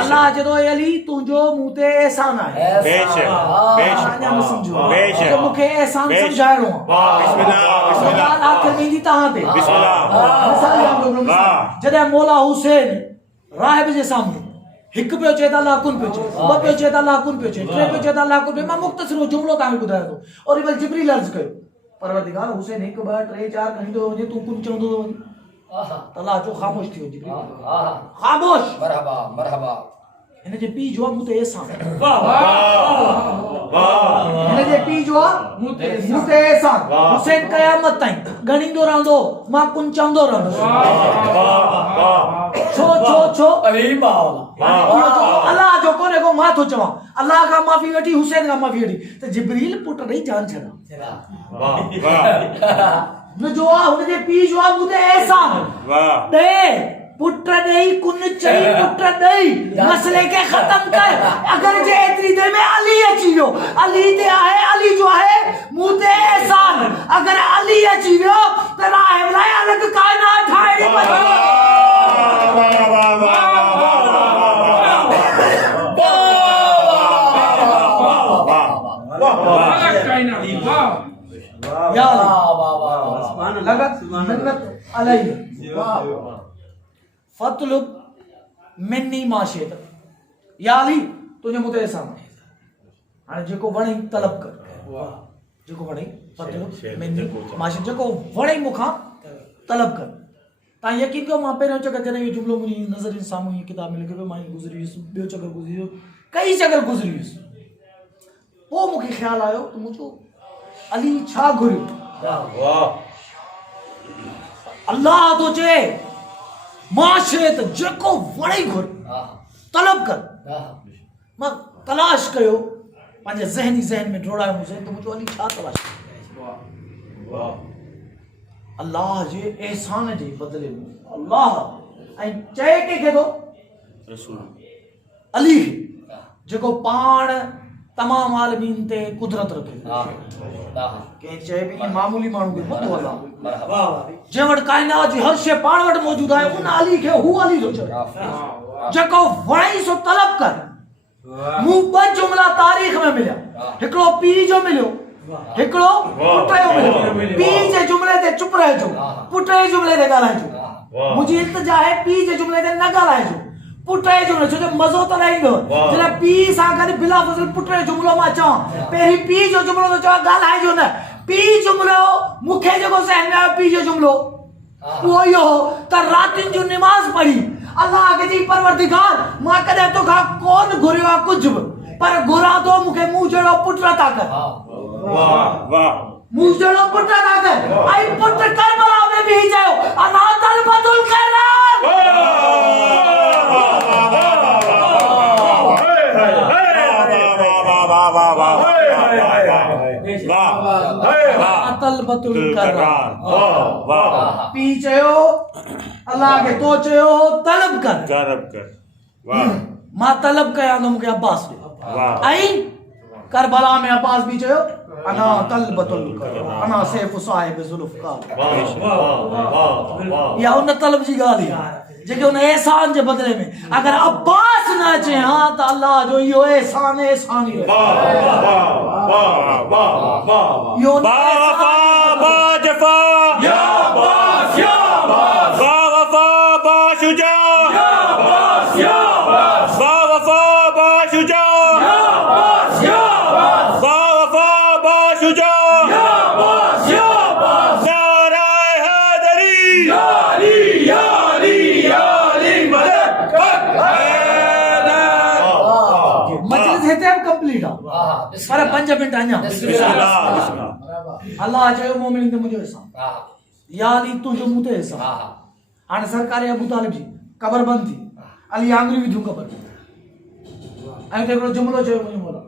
अल्लाह चवंदो आहे अली तुंहिंजो मूं ते एहसान आहे बेशक बेशक अञा न सम्झो बेशक त मूंखे एहसान सम्झाइणो आहे बिस्मिल्लाह बिस्मिल्लाह ॻाल्हि आख़िर में ईंदी तव्हां ते बिस्मिल्लाह मिसाल ॾियां थो, हिकिड़ो मिसाल। जॾहिं मौला हुसैन राहिब जे साम्हूं हिकु पियो चए त अल्लाह कुन पियो चए ॿ पियो चए त अल्लाह कुन पियो चए टे पियो चए त अल्लाह कुन पियो मां मुख़्तसिर जुमिलो तव्हांखे ॿुधायां थो और वरी जिब्रील अर्ज़ कयो परवरदिगार हुसैन 1 2 3 4 खणींदो वञे तूं कुन चवंदो वञे त अल्लाह जो ख़ामोश थी वियो जिब्रील ख़ामोश मरहबा मरहबा हिन जे पीउ जो मूं ते एहसान वाह हिन जे पीउ जो मूं ते एहसान हुसैन क़यामत ताईं ॻणींदो रहंदो मां कुन चवंदो रहंदुसि छो छो छो अली मौला अल्लाह जो कोने को मां थो चवां अल्लाह खां माफ़ी वठी हुसैन खां माफ़ी वठी त जिब्रील पुट ॾेई जान छॾा न जो आहे हुनजे पीउ जो आहे मूं ते एहसान वाह ॾे पुट ॾेई कुन चई पुट ॾेई मसले खे ख़त्म कर अगर जे एतिरी देर में अली अची वियो अली ते आहे अली जो आहे मूं ते एहसान अगर अली अची वियो त राह लाइ अलॻि काइनात ठाहिणी या लगत मिन्नत अलैहि फतलुब मिन्नी माशित या अली तुझे मूं ते एहसान हाणे जेको वणे तलब कर जेको वणे फतलुब मिन्नी माशित जेको वणे मूंखां तलब कर तव्हां यकीन कयो मां पहिरियों चकर जॾहिं इहो जुमिलो मुंहिंजी नज़र जे साम्हूं हीअ किताब में लिखियो पियो मां गुज़री वियुसि ॿियो चकर गुज़री वियो कई चकर गुज़री वियुसि पोइ मूंखे ख़्यालु आयो त मुंहिंजो अली छा घुरियो अल्लाह तो चए माशे त जेको वणे घुर तलब कर मां तलाश कयो पंहिंजे ज़हन में डोड़ायो मुझे तो मुझो अली छा तलाश अल्लाह जे एहसान जे बदले में अल्लाह ऐं चए कंहिंखे थो अली जेको पाण तमाम आलमीन ते कुदरत रखे कंहिं चए बि मामूली माण्हू खे पतो अल्लाह जंहिं वटि काइनात जी हर शइ पाण वटि मौजूदु आहे उन अली खे हू अली थो चए जेको वणे सो तलब कर मूं ॿ जुमला तारीख़ में मिलिया हिकिड़ो पीउ जो मिलियो हिकिड़ो पुट जो मिलियो पीउ जे जुमले ते चुप रहिजो पुट जे जुमले ते ॻाल्हाइजो मुंहिंजी इल्तिजा आहे पीउ जे जुमले ते न ॻाल्हाइजो पुट जे जुमले छो जो मज़ो त न ईंदो जॾहिं पीउ सां गॾु बिला फज़ल पुट जो जुमलो मां चवां पहिरीं पीउ जो जुमलो थो चवां ॻाल्हाइजो न पीउ जुमलो मूंखे जेको ज़हन में आयो पीउ जो जुमलो वो यो त रातिन जो नमाज पढ़ी अल्लाह के जी परवरदिगार मां कदे तो खा कौन घुरियो कुछ पर घुरा तो मुखे मुंह जड़ो पुट अता कर वाह वाह मुंह जड़ो पुट अता कर आई पुट करबला में भी जाओ अना तलबतुल खैरात तलबतुल खैरात पी चयो अल्लाह के तो चयो तलब कर वाह मां तलब कया तो मुखे अब्बास दे आई करबला में अब्बास भी चयो अना तलबतुल खैरात अना सैफ साहिब जुल्फकार या उन तलब जी गाली जेके उन एहसान जे बदले में अगर अब्बास न अचे हां त अल्लाह जो यो एहसान ही यो बावफा बाजफा या अब्बास या अब्बास बावफा बाशुजा या अब्बास या अब्बास बावफा बाशुजा या अब्बास या अब्बास बावफा बाशुजा या अब्बास या अब्बास नाराए हैदरी या अली या अली या अली मदद मजलिस हेते कंप्लीट आ पर 5 मिनट आया अल्लाह चयो मोमिन ते मुझे एहसान या अली तुझो मुते एहसान हाणे सरकार अबू तालिब जी कबर बंद थी अली आंगली विधू कबर ऐं हिकिड़ो जुमलो चयो मुंहिंजो मौला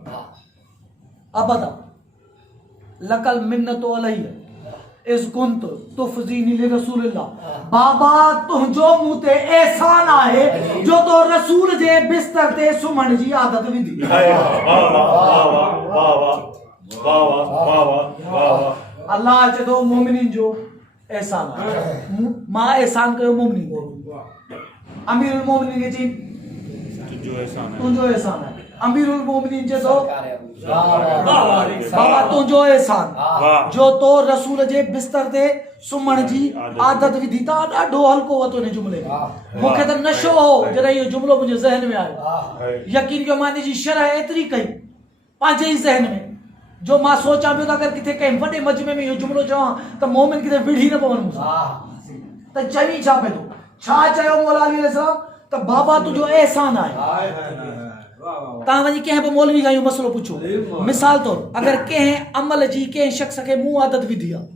अब बता लकल मिन्नतो अलही इस कुंत तुफजीनी li रसूलिल्लाह बाबा तुझो मुते एहसान आहे जो तो रसूल जे बिस्तर ते सुमण जी आदत विधी अल्लाह चयो मोमिनिन जो एहसान मां एहसान कयो मोमिनिन अमीरुल मोमिनिन के जी तुझो एहसान है अमीरुल मोमिनिन जे तो बाबा तुझो एहसान जो तो रसूल जे बिस्तर ते सुमण जी आदत विधी ता ॾाढो हल्को वतो ने जुमले मूंखे त नशो हो जॾहिं इहो जुमलो मुंहिंजे ज़हन में आयो यकीन कयो मां जी शरह एतिरी कई पंहिंजे ई ज़हन में जो मां सोचां पियो त अगरि किथे कंहिं वॾे मजमे में इहो जुमलो चवां त मोमिन किथे विढ़ी न पवनि मूंसां त चवी छा पियो छा चयो मौला अली अलैहिस्सलाम त बाबा तुंहिंजो एहसान आहे तव्हां वञी कंहिं बि मौलवी खां इहो मसइलो पुछो मिसाल तौर अगरि कंहिं अमल जी कंहिं शख़्स खे मूं आदत विधी आहे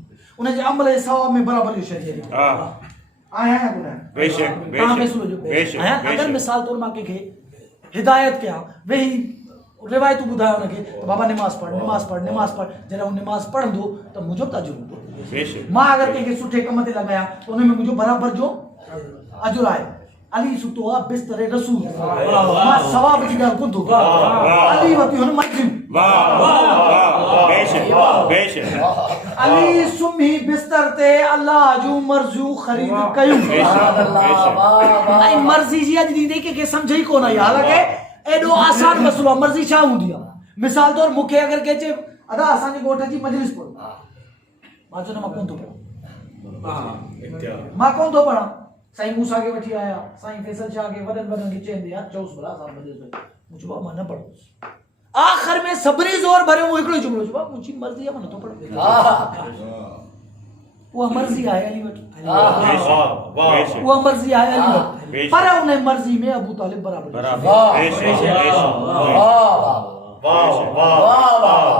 उनजे अमल जे सवाब में बराबरि शइ थिए आया कोन बेशक तव्हां फैसलो जो अगरि मिसाल तौर मां कंहिंखे हिदायत कयां वेही रिवायतूं ॿुधायो हुनखे त बाबा नमाज़ पढ़ जॾहिं हू नमाज़ पढ़ंदो त मुंहिंजो तजुर्बो मां अगरि कंहिंखे सुठे कम ते लॻायां त उन में मुंहिंजो बराबरि जो अजुर आहे अली सुतो आहे बिस्तर रसूल मां सवाब जी ॻाल्हि ॿुधो अली वती हुन मर्ज़ियूं अली सुम्ही बिस्तर ते अल्लाह जूं मर्ज़ियूं ख़रीद कयूं ऐं मर्ज़ी जी अॼु ॾींदे कंहिंखे सम्झ ई कोन आई हालांकि एॾो आसान मसइलो आहे मर्ज़ी छा हूंदी आहे मिसाल तौर मूंखे अगरि कंहिं चए अदा असांजे ॻोठ जी मजलिस पढ़ो मां चयो मां कोन थो पढ़ां साईं मूसा के वठी आया साईं फैसल शाह के वडन के चेंदे यार चौस भला साहब मजलिस में मुझे बाबा मां न पढ़ो आखिर में सब्री जोर भरे वो एकड़ो जुमलो बाबा मुझी मर्जी है मन तो पढ़ वो मर्जी है अली वट वो मर्जी है अली वट पर उन मर्जी में अबू तालिब बराबर वाह वाह वाह वाह वाह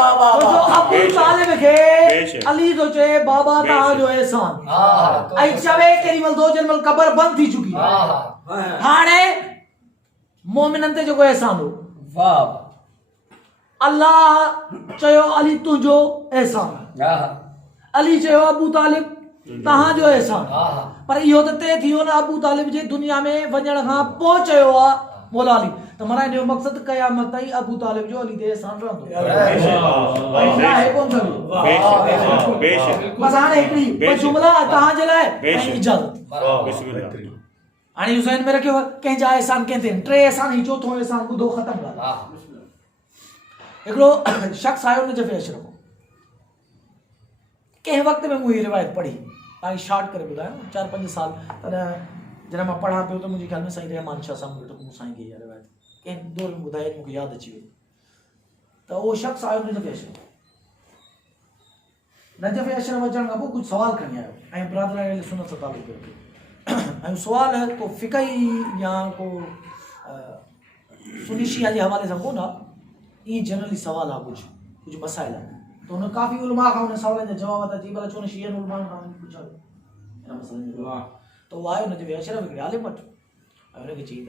वाह जो अबू तालिब खे बेशक। अली तो चए बाबा बेशक। तव्हांजो एहसान हाँ ऐं चवे केॾी महिल दो जन महिल क़बर बंदि थी चुकी हाँ हाणे मोमिननि ते जेको एहसान हो वाह अल्लाह चयो अली तुंहिंजो एहसान हाँ अली चयो अबू तालिब तव्हांजो एहसान हाँ पर इहो त तय थी वियो न अबू तालिब जे दुनिया में वञण खां पोइ चयो आहे मौला अली त माना हिन जो मक़सदु क़यामत ताईं अबू तालिब जो अली ते एहसान रहंदो आहे कोन थींदो बेशक बेशक बस हाणे हिकिड़ी ॿ बेशक। जुमला तव्हांजे लाइ ऐं बेशक। इजाज़त बिस्मिल्लाह हाणे इहो ज़हन में रखियो कंहिंजा एहसान कंहिं ते टे एहसान ही चोथों एहसान ॿुधो ख़तमु ॻाल्हि हिकिड़ो शख़्स आयो नजफ़ अशरफ कंहिं वक़्त में मूं हीअ रिवायत पढ़ी तव्हांखे शॉर्ट करे ॿुधायो 4-5 साल तॾहिं जॾहिं मां पढ़ां पियो त मुंहिंजे ख़्याल में साईं रहमान शाह साहब वेठो मूं साईं खे इहा रिवायत कंहिं दौर में ॿुधाई मूंखे यादि अची वियो त उहो शख़्स आयो नजफ़ अशरफ नजफ़ अशरफ अचण खां पोइ कुझु सवाल खणी आयो ऐं बिरादरान सुन्नत सां तालुक़ कयो ऐं सुवाल को फ़िक़ही या को सुनी शिया जे हवाले सां कोन आहे ईअं जनरली सवाल आहे कुझु मसाइल आहे त हुन काफ़ी उलमा खां हुन सवालनि जा जवाब था चई भला छो न शियनि उलमानि खां पुछो हिन मसइले जो त उहो आयो नजफ़ अशरफ हिकिड़े आलिम वटि ऐं हुनखे चई त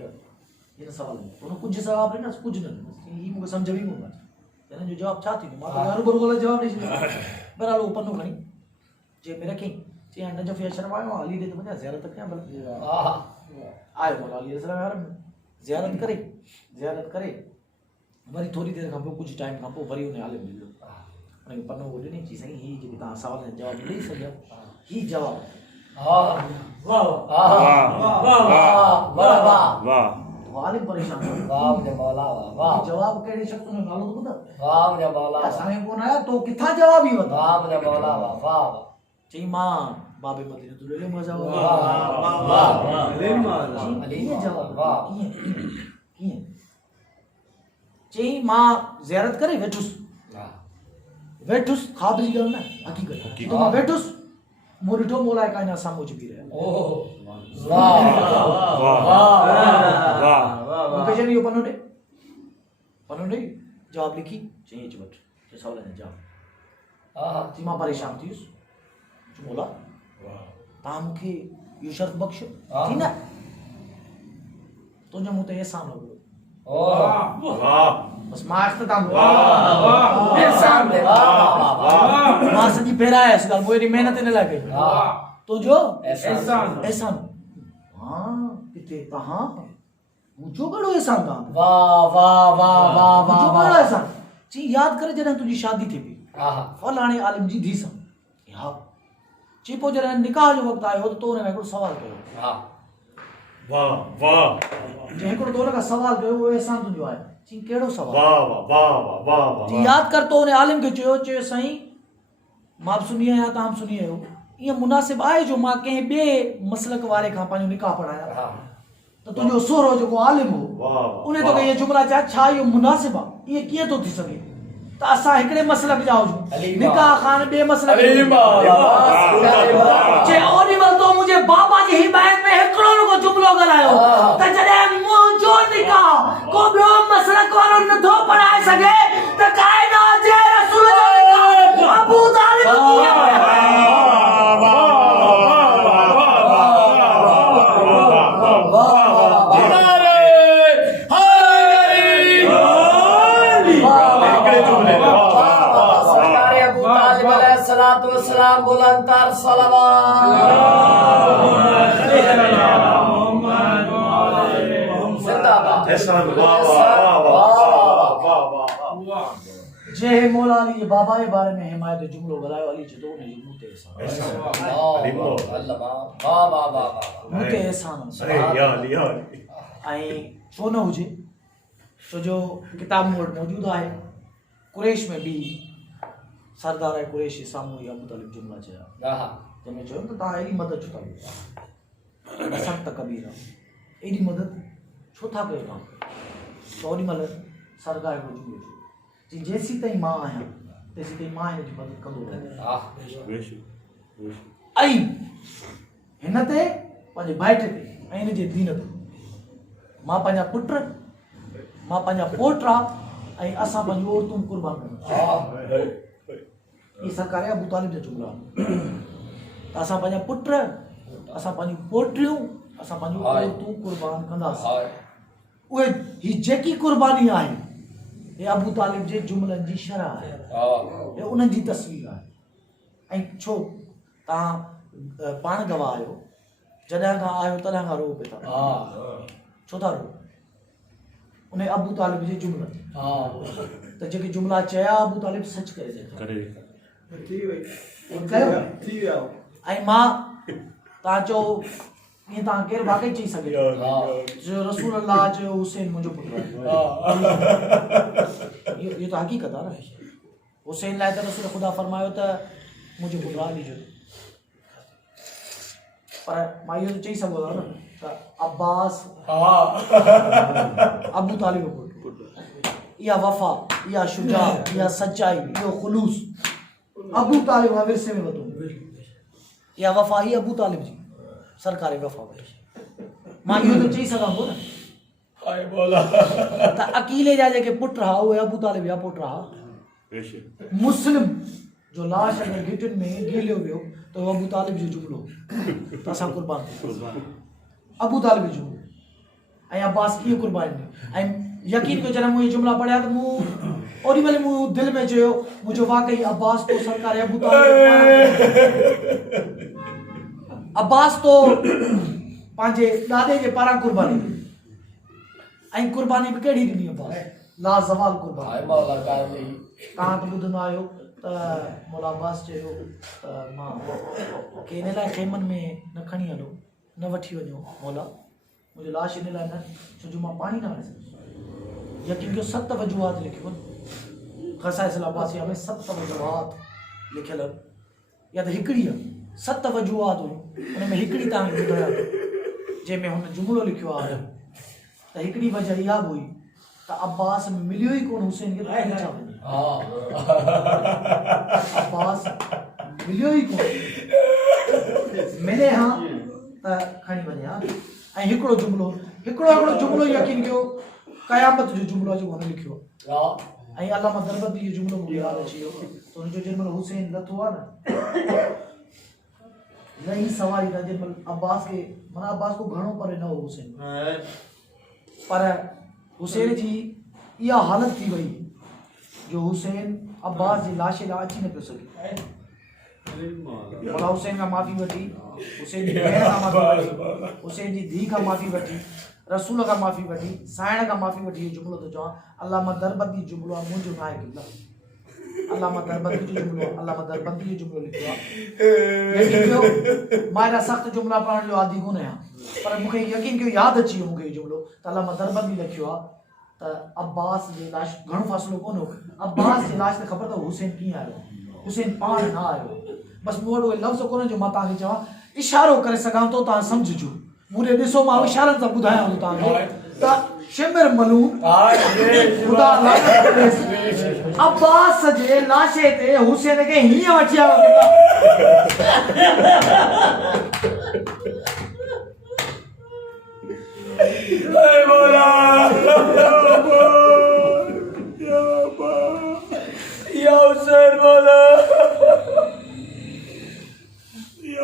हिन सवाल में हुन कुझु जवाबु ॾिनसि कुझु न ॾिनसि हीअ मूंखे सम्झ में ई कोन अचे हिननि जो जवाबु छा थींदो मां त हरूभरू ग़लति जवाबु ॾेई छॾियो बहरहाल उहो पनो खणी जे में रखी चई नजफ़ अशरफ आयो अली ॾे त वञा ज़ियारत कयां भला आयो मौला अली अलैहिस्सलाम ज़ियारत करे वरी थोरी देरि खां पोइ कुझु टाइम खां पोइ वरी हुन आलिम मिलियो हुनखे पनो उहो ॾिनई चई साईं हीअ जेके तव्हां सवाल जा जवाब ॾेई सघियो हीअ जवाबु वाह आलिम परेशान जवाब कहिड़े शख़्स जो नालो त ॿुधायो असांखे कोन आया तो किथां जवाब ई वठो चई मां बाबे मदीनतुल इल्म कीअं चई मां ज़ियारत करे वेठुसि ख़्वाब जी ॻाल्हि न हक़ीक़त तो मां वेठुसि मूं ॾिठो मौला काइनात साम्हूं अची बीह रहिया मूंखे चई इहो पनो ॾे जवाबु लिखी चई अच वठि चई सवालनि जा जवाब चई मां परेशान थी वियुसि चई मौला तव्हां मूंखे इहो शर्फ़ बख़्शो थी न तुंहिंजो मूं ते एहसान हो बसि मां इख़्तिताम मां सॼी फेरायसि ॻाल्हि पोइ एॾी महिनत इन लाइ कई तुंहिंजो एहसान हा किथे तव्हां मुंहिंजो कहिड़ो एहसान तव्हां मुंहिंजो कहिड़ो एहसान चई यादि करे जॾहिं तुंहिंजी शादी थी पई फलाणे आलिम जी धीउ सां हा चई पोइ जॾहिं निकाह जो वक़्तु आयो त तो हुन हिकिड़ो सवालु कयो जे हिकिड़ो तो हुन खां सवालु कयो उहो एहसान तुंहिंजो आहे चई कहिड़ो सवालु चई यादि कर तो हुन आलिम खे चयो साईं मां बि सुनी आहियां तव्हां बि सुनी आहियो ईअं मुनासिबु आहे जो मां कंहिं ॿिए मसलक वारे खां पंहिंजो निकाह पढ़ायां त तुंहिंजो सोरो जेको आलिम हो उन तोखे इहे जुमिला चया छा इहो मुनासिबु आहे इएं कीअं थो थी सघे त असां हिकिड़े मसलक जा हुजूं निकाह खान ॿिए मसलक चए ओॾी महिल तो मुंहिंजे बाबा जी हिमायत में हिकिड़ो रुगो जुमिलो ॻाल्हायो त जॾहिं मुंहिंजो निकाह को ॿियो मसलक वारो नथो पढ़ाए सघे त काइनात जे रसूल जो निकाह अबू तालिब कीअं सलाम बुलंदतर सलावत जे मौला अली जे बाबा जे बारे में हिमायत जुमिलो ॻाल्हायो अली जो उन जो मूं ते एहसान ऐं छो न हुजे छो जो किताब मूं वटि मौजूदु आहे कुरैश में बि सरदार कुरैश साम्हूं ई अबू तालिब जुमिला चया जंहिंमें चयो त तव्हां एॾी मदद छो था कयो सख़्त कबीर आहे एॾी मदद छो था कयो तव्हां त ओॾी महिल सरदार हिकिड़ो जुमिलो चयो जेसीं ताईं मां आहियां तेसीं ताईं मां हिन जी मदद कंदो रहंदुसि ऐं हिन ते पंहिंजे भाइट ते ऐं हिन जे दीन ते मां पंहिंजा पुट मां पंहिंजा पोटा ऐं असां पंहिंजूं औरतूं क़ुर्बान कयूं इहे सरकार अबू तालिब जा जुमला त असां पंहिंजा पुट असां पंहिंजूं पोटियूं असां पंहिंजूं औरतूं क़ुर्बान कंदासीं उहे ही जेकी क़ुर्बानी आहे हे अबू तालिब जे जुमलनि जी शरह आहे हे उन्हनि जी तस्वीर आहे ऐं छो तव्हां पाण गवाह आहियो जॾहिं खां आहियो तॾहिं खां रो पिया था छो था रो उन अबू तालिब जे जुमलनि त जेके जुमला चया अबू तालिब सच करे कयो ऐं मां तव्हां चओ ईअं तव्हां केरु वाकई चई सघे जो रसूल अल्लाह चयो हुसैन मुंहिंजो पुटु आहे इहो त हक़ीक़त आहे न हुसैन लाइ त रसूल ख़ुदा फरमायो त मुंहिंजो पुटु आहे अली जो पर मां इहो त चई सघो था न त अब्बास अबू तालिब जो पुटु इहा वफ़ा इहा शुजा इहा सचाई इहो ख़ुलूस अबू तालिब खां विरसे में वधो इहा वफ़ा ही अबू तालिब जी सरकारी वफ़ा हुई मां इहो त चई सघां थो न त अकीले जा जेके पुट रहा उहे अबू तालिब जा पुट रहा मुस्लिम जो लाश अगरि गिटियुनि में गिलियो वियो त उहो अबू तालिब जो जुमलो त असां क़ुर्बान अबू तालिब जो जुमलो ऐं अब्बास कीअं क़ुर्बान ॾिनी ऐं यकीन कयो जॾहिं मूं इहे जुमला पढ़िया त मूं ओॾी महिल मूं दिलि में चयो मुंहिंजो वाकई अब्बास तो सरकार अबू तालिब अब्बास तो पंहिंजे ॾाॾे जे पारां क़ुर्बानी ॾिनी ऐं क़ुर्बानी बि कहिड़ी ॾिनी अब्बास लाज़वाल क़ुर्बानी तव्हां त ॿुधंदा आहियो त मौला अब्बास चयो त मां के इन लाइ खेमनि में न खणी हलो न वठी वञो मौला मुंहिंजो लाश इन लाइ न छो जो मां पाणी न आणे सघुसि यकीन कयो 7 वजूहात लिखियो ख़साइस अब्बासिया में 7 वजूहात लिखियल या त हिकिड़ी आहे 7 वजूहात हुयूं उन में हिकिड़ी तव्हांखे ॿुधायां जंहिंमें हुन जुमिलो लिखियो आहे त हिकिड़ी वजह इहा बि हुई त अब्बास मिलियो ई कोन हुसैन खे छा वञे अब्बास मिलियो ई कोन मिले हा त खणी वञे हा ऐं हिकिड़ो जुमिलो यकीन कयो क़यामत जो जुमिलो जेको हुन लिखियो ऐं अल्लामा दरबंदी जो जुमिलो मूंखे यादि अची वियो त हुनजो जेॾीमहिल हुसैन लथो आहे न रही सवारी था जेॾीमहिल अब्बास खे माना अब्बास को घणो परे न हो हुसैन पर हुसैन जी इहा हालत थी वई जो हुसैन अब्बास जी लाश लाइ अची न पियो सघे मौला हुसैन खां माफ़ी वठी हुसैन जी भेण खां माफ़ी वठी हुसैन जी धीउ खां माफ़ी वठी रसूल खां माफ़ी वठी साइण खां माफ़ी वठी इहो जुमिलो थो चवां अल्लामा दरबंदी जुमिलो आहे मुंहिंजो न आहे किबला अल्लामा दरबंदी जो जुमिलो लिखियो आहे मां एॾा सख़्तु जुमिला पढ़ण जो आदी कोन आहियां पर मूंखे यकीन कयो यादि अची वियो मूंखे इहो जुमिलो त अल्लामा दरबंदी लिखियो आहे त अब्बास जे लाश घणो फ़ासिलो कोन हो अब्बास जे लाश त ख़बर अथव हुसैन कीअं आयो हुसैन पाण न आयो बसि मूं वटि उहे लफ़्ज़ कोन जो मां तव्हांखे चवां इशारो करे सघां थो तव्हां सम्झिजो मूंखे ॾिसो मां इशारनि सां ॿुधायां थो तव्हांखे त शिमिर मलूम ख़ुदा लानत करेसि अब्बास जे लाशे ते हुसैन खे हीअं वठी आयो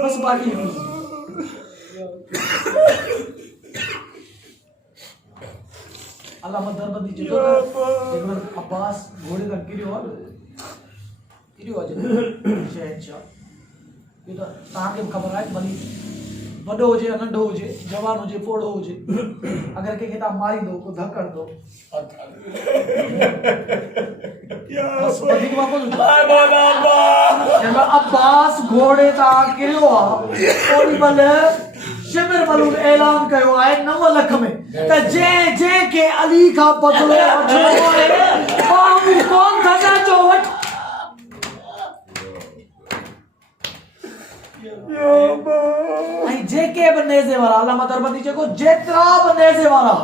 बस बाकी अल्लामा दरबंदी चयो अब्बास घोड़े खां किरियो आहे शहनशाह इहो त तव्हांखे बि ख़बर आहे भली वॾो हुजे या नंढो हुजे जवान हुजे पोड़ो हुजे अगरि कंहिंखे तव्हां मारींदो को धक हणंदो अब्बास घोड़े तां किरियो आहे ओॾी महिल शिमिर मलून ऐलान कयो आहे 9 लख में त जंहिंखे अली खां बदिलो वठिणो आहे माण्हू कोन थींदा जो वठ ऐं जेके बि नेज़े वारा अल्लामा दरबंदी जेको जेतिरा बि नेज़े वारा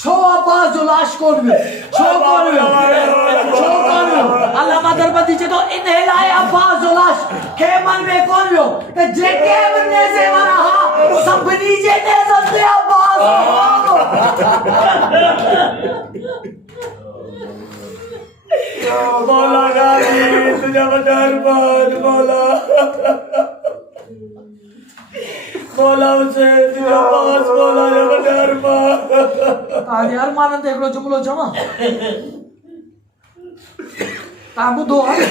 छो अब्बास जो लाश कोन वियो छो कोन वियो अल्लामा दरबंदी चए थो इन लाइ अब्बास जो लाश खेमन में कोन वियो त जेके बि नेज़े वारा हा सभिनी जे नेज़नि ते अब्बास मौला गाली तुझा वॾा अरमान मौला मौला हुसैन तुझा पास मौला जा वॾा अरमान तव्हांजे अरमाननि ते हिकिड़ो जुमिलो चवां तव्हां ॿुधो आहे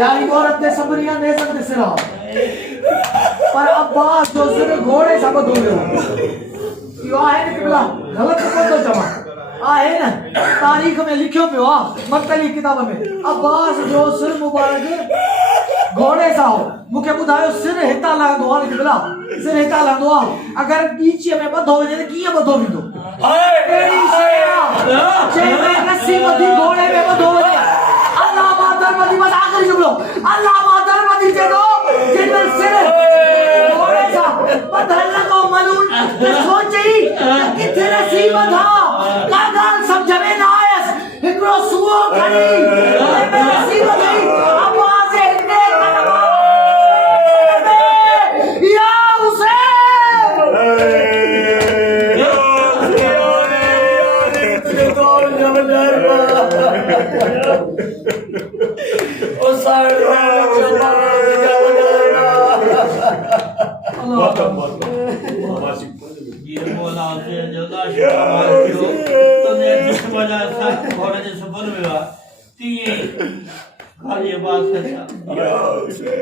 यारी औरत ते सभिनी खां नेज़त ते सिर आहे पर अब्बास जो सिर घोड़े सां ॿधो वियो इहो आहे न किबला ग़लति कोन थो चवां आहे न तारीख़ में लिखियो पियो आहे मक्तली किताब में अब्बास जो सिर मुबारक घोड़े सां हो मूंखे ॿुधायो सिर हितां लहंदो आहे किबला सिर हितां लहंदो आहे अगरि ॻीचीअ में ॿधो वञे त कीअं ॿधो वेंदो अहिड़ी शइ आहे जंहिंमें रस्सी ॿधी घोड़े में ॿधो वञे अल्लाह मादर मदी बस आख़िरी जुमिलो अल्लाह मादर मदी चए थो जिन सिर घोड़े सां ॿधल लॻो मलून त सोचई त किथे रस्सी ॿधा का ॻाल्हि सम्झ में न आयसि हिकिड़ो सूओ खणी जंहिंमें रस्सी ॿधई आवाज़ हिते या हुसैन तुझे तो जा वॾा अरमान ओ साईं तुझा वॾा अरमान ये मौला हुसैन जो लाशा मारियो तुने दुश्मन सां घोड़े जे सुबुह में वा तीअं खाली बात कसा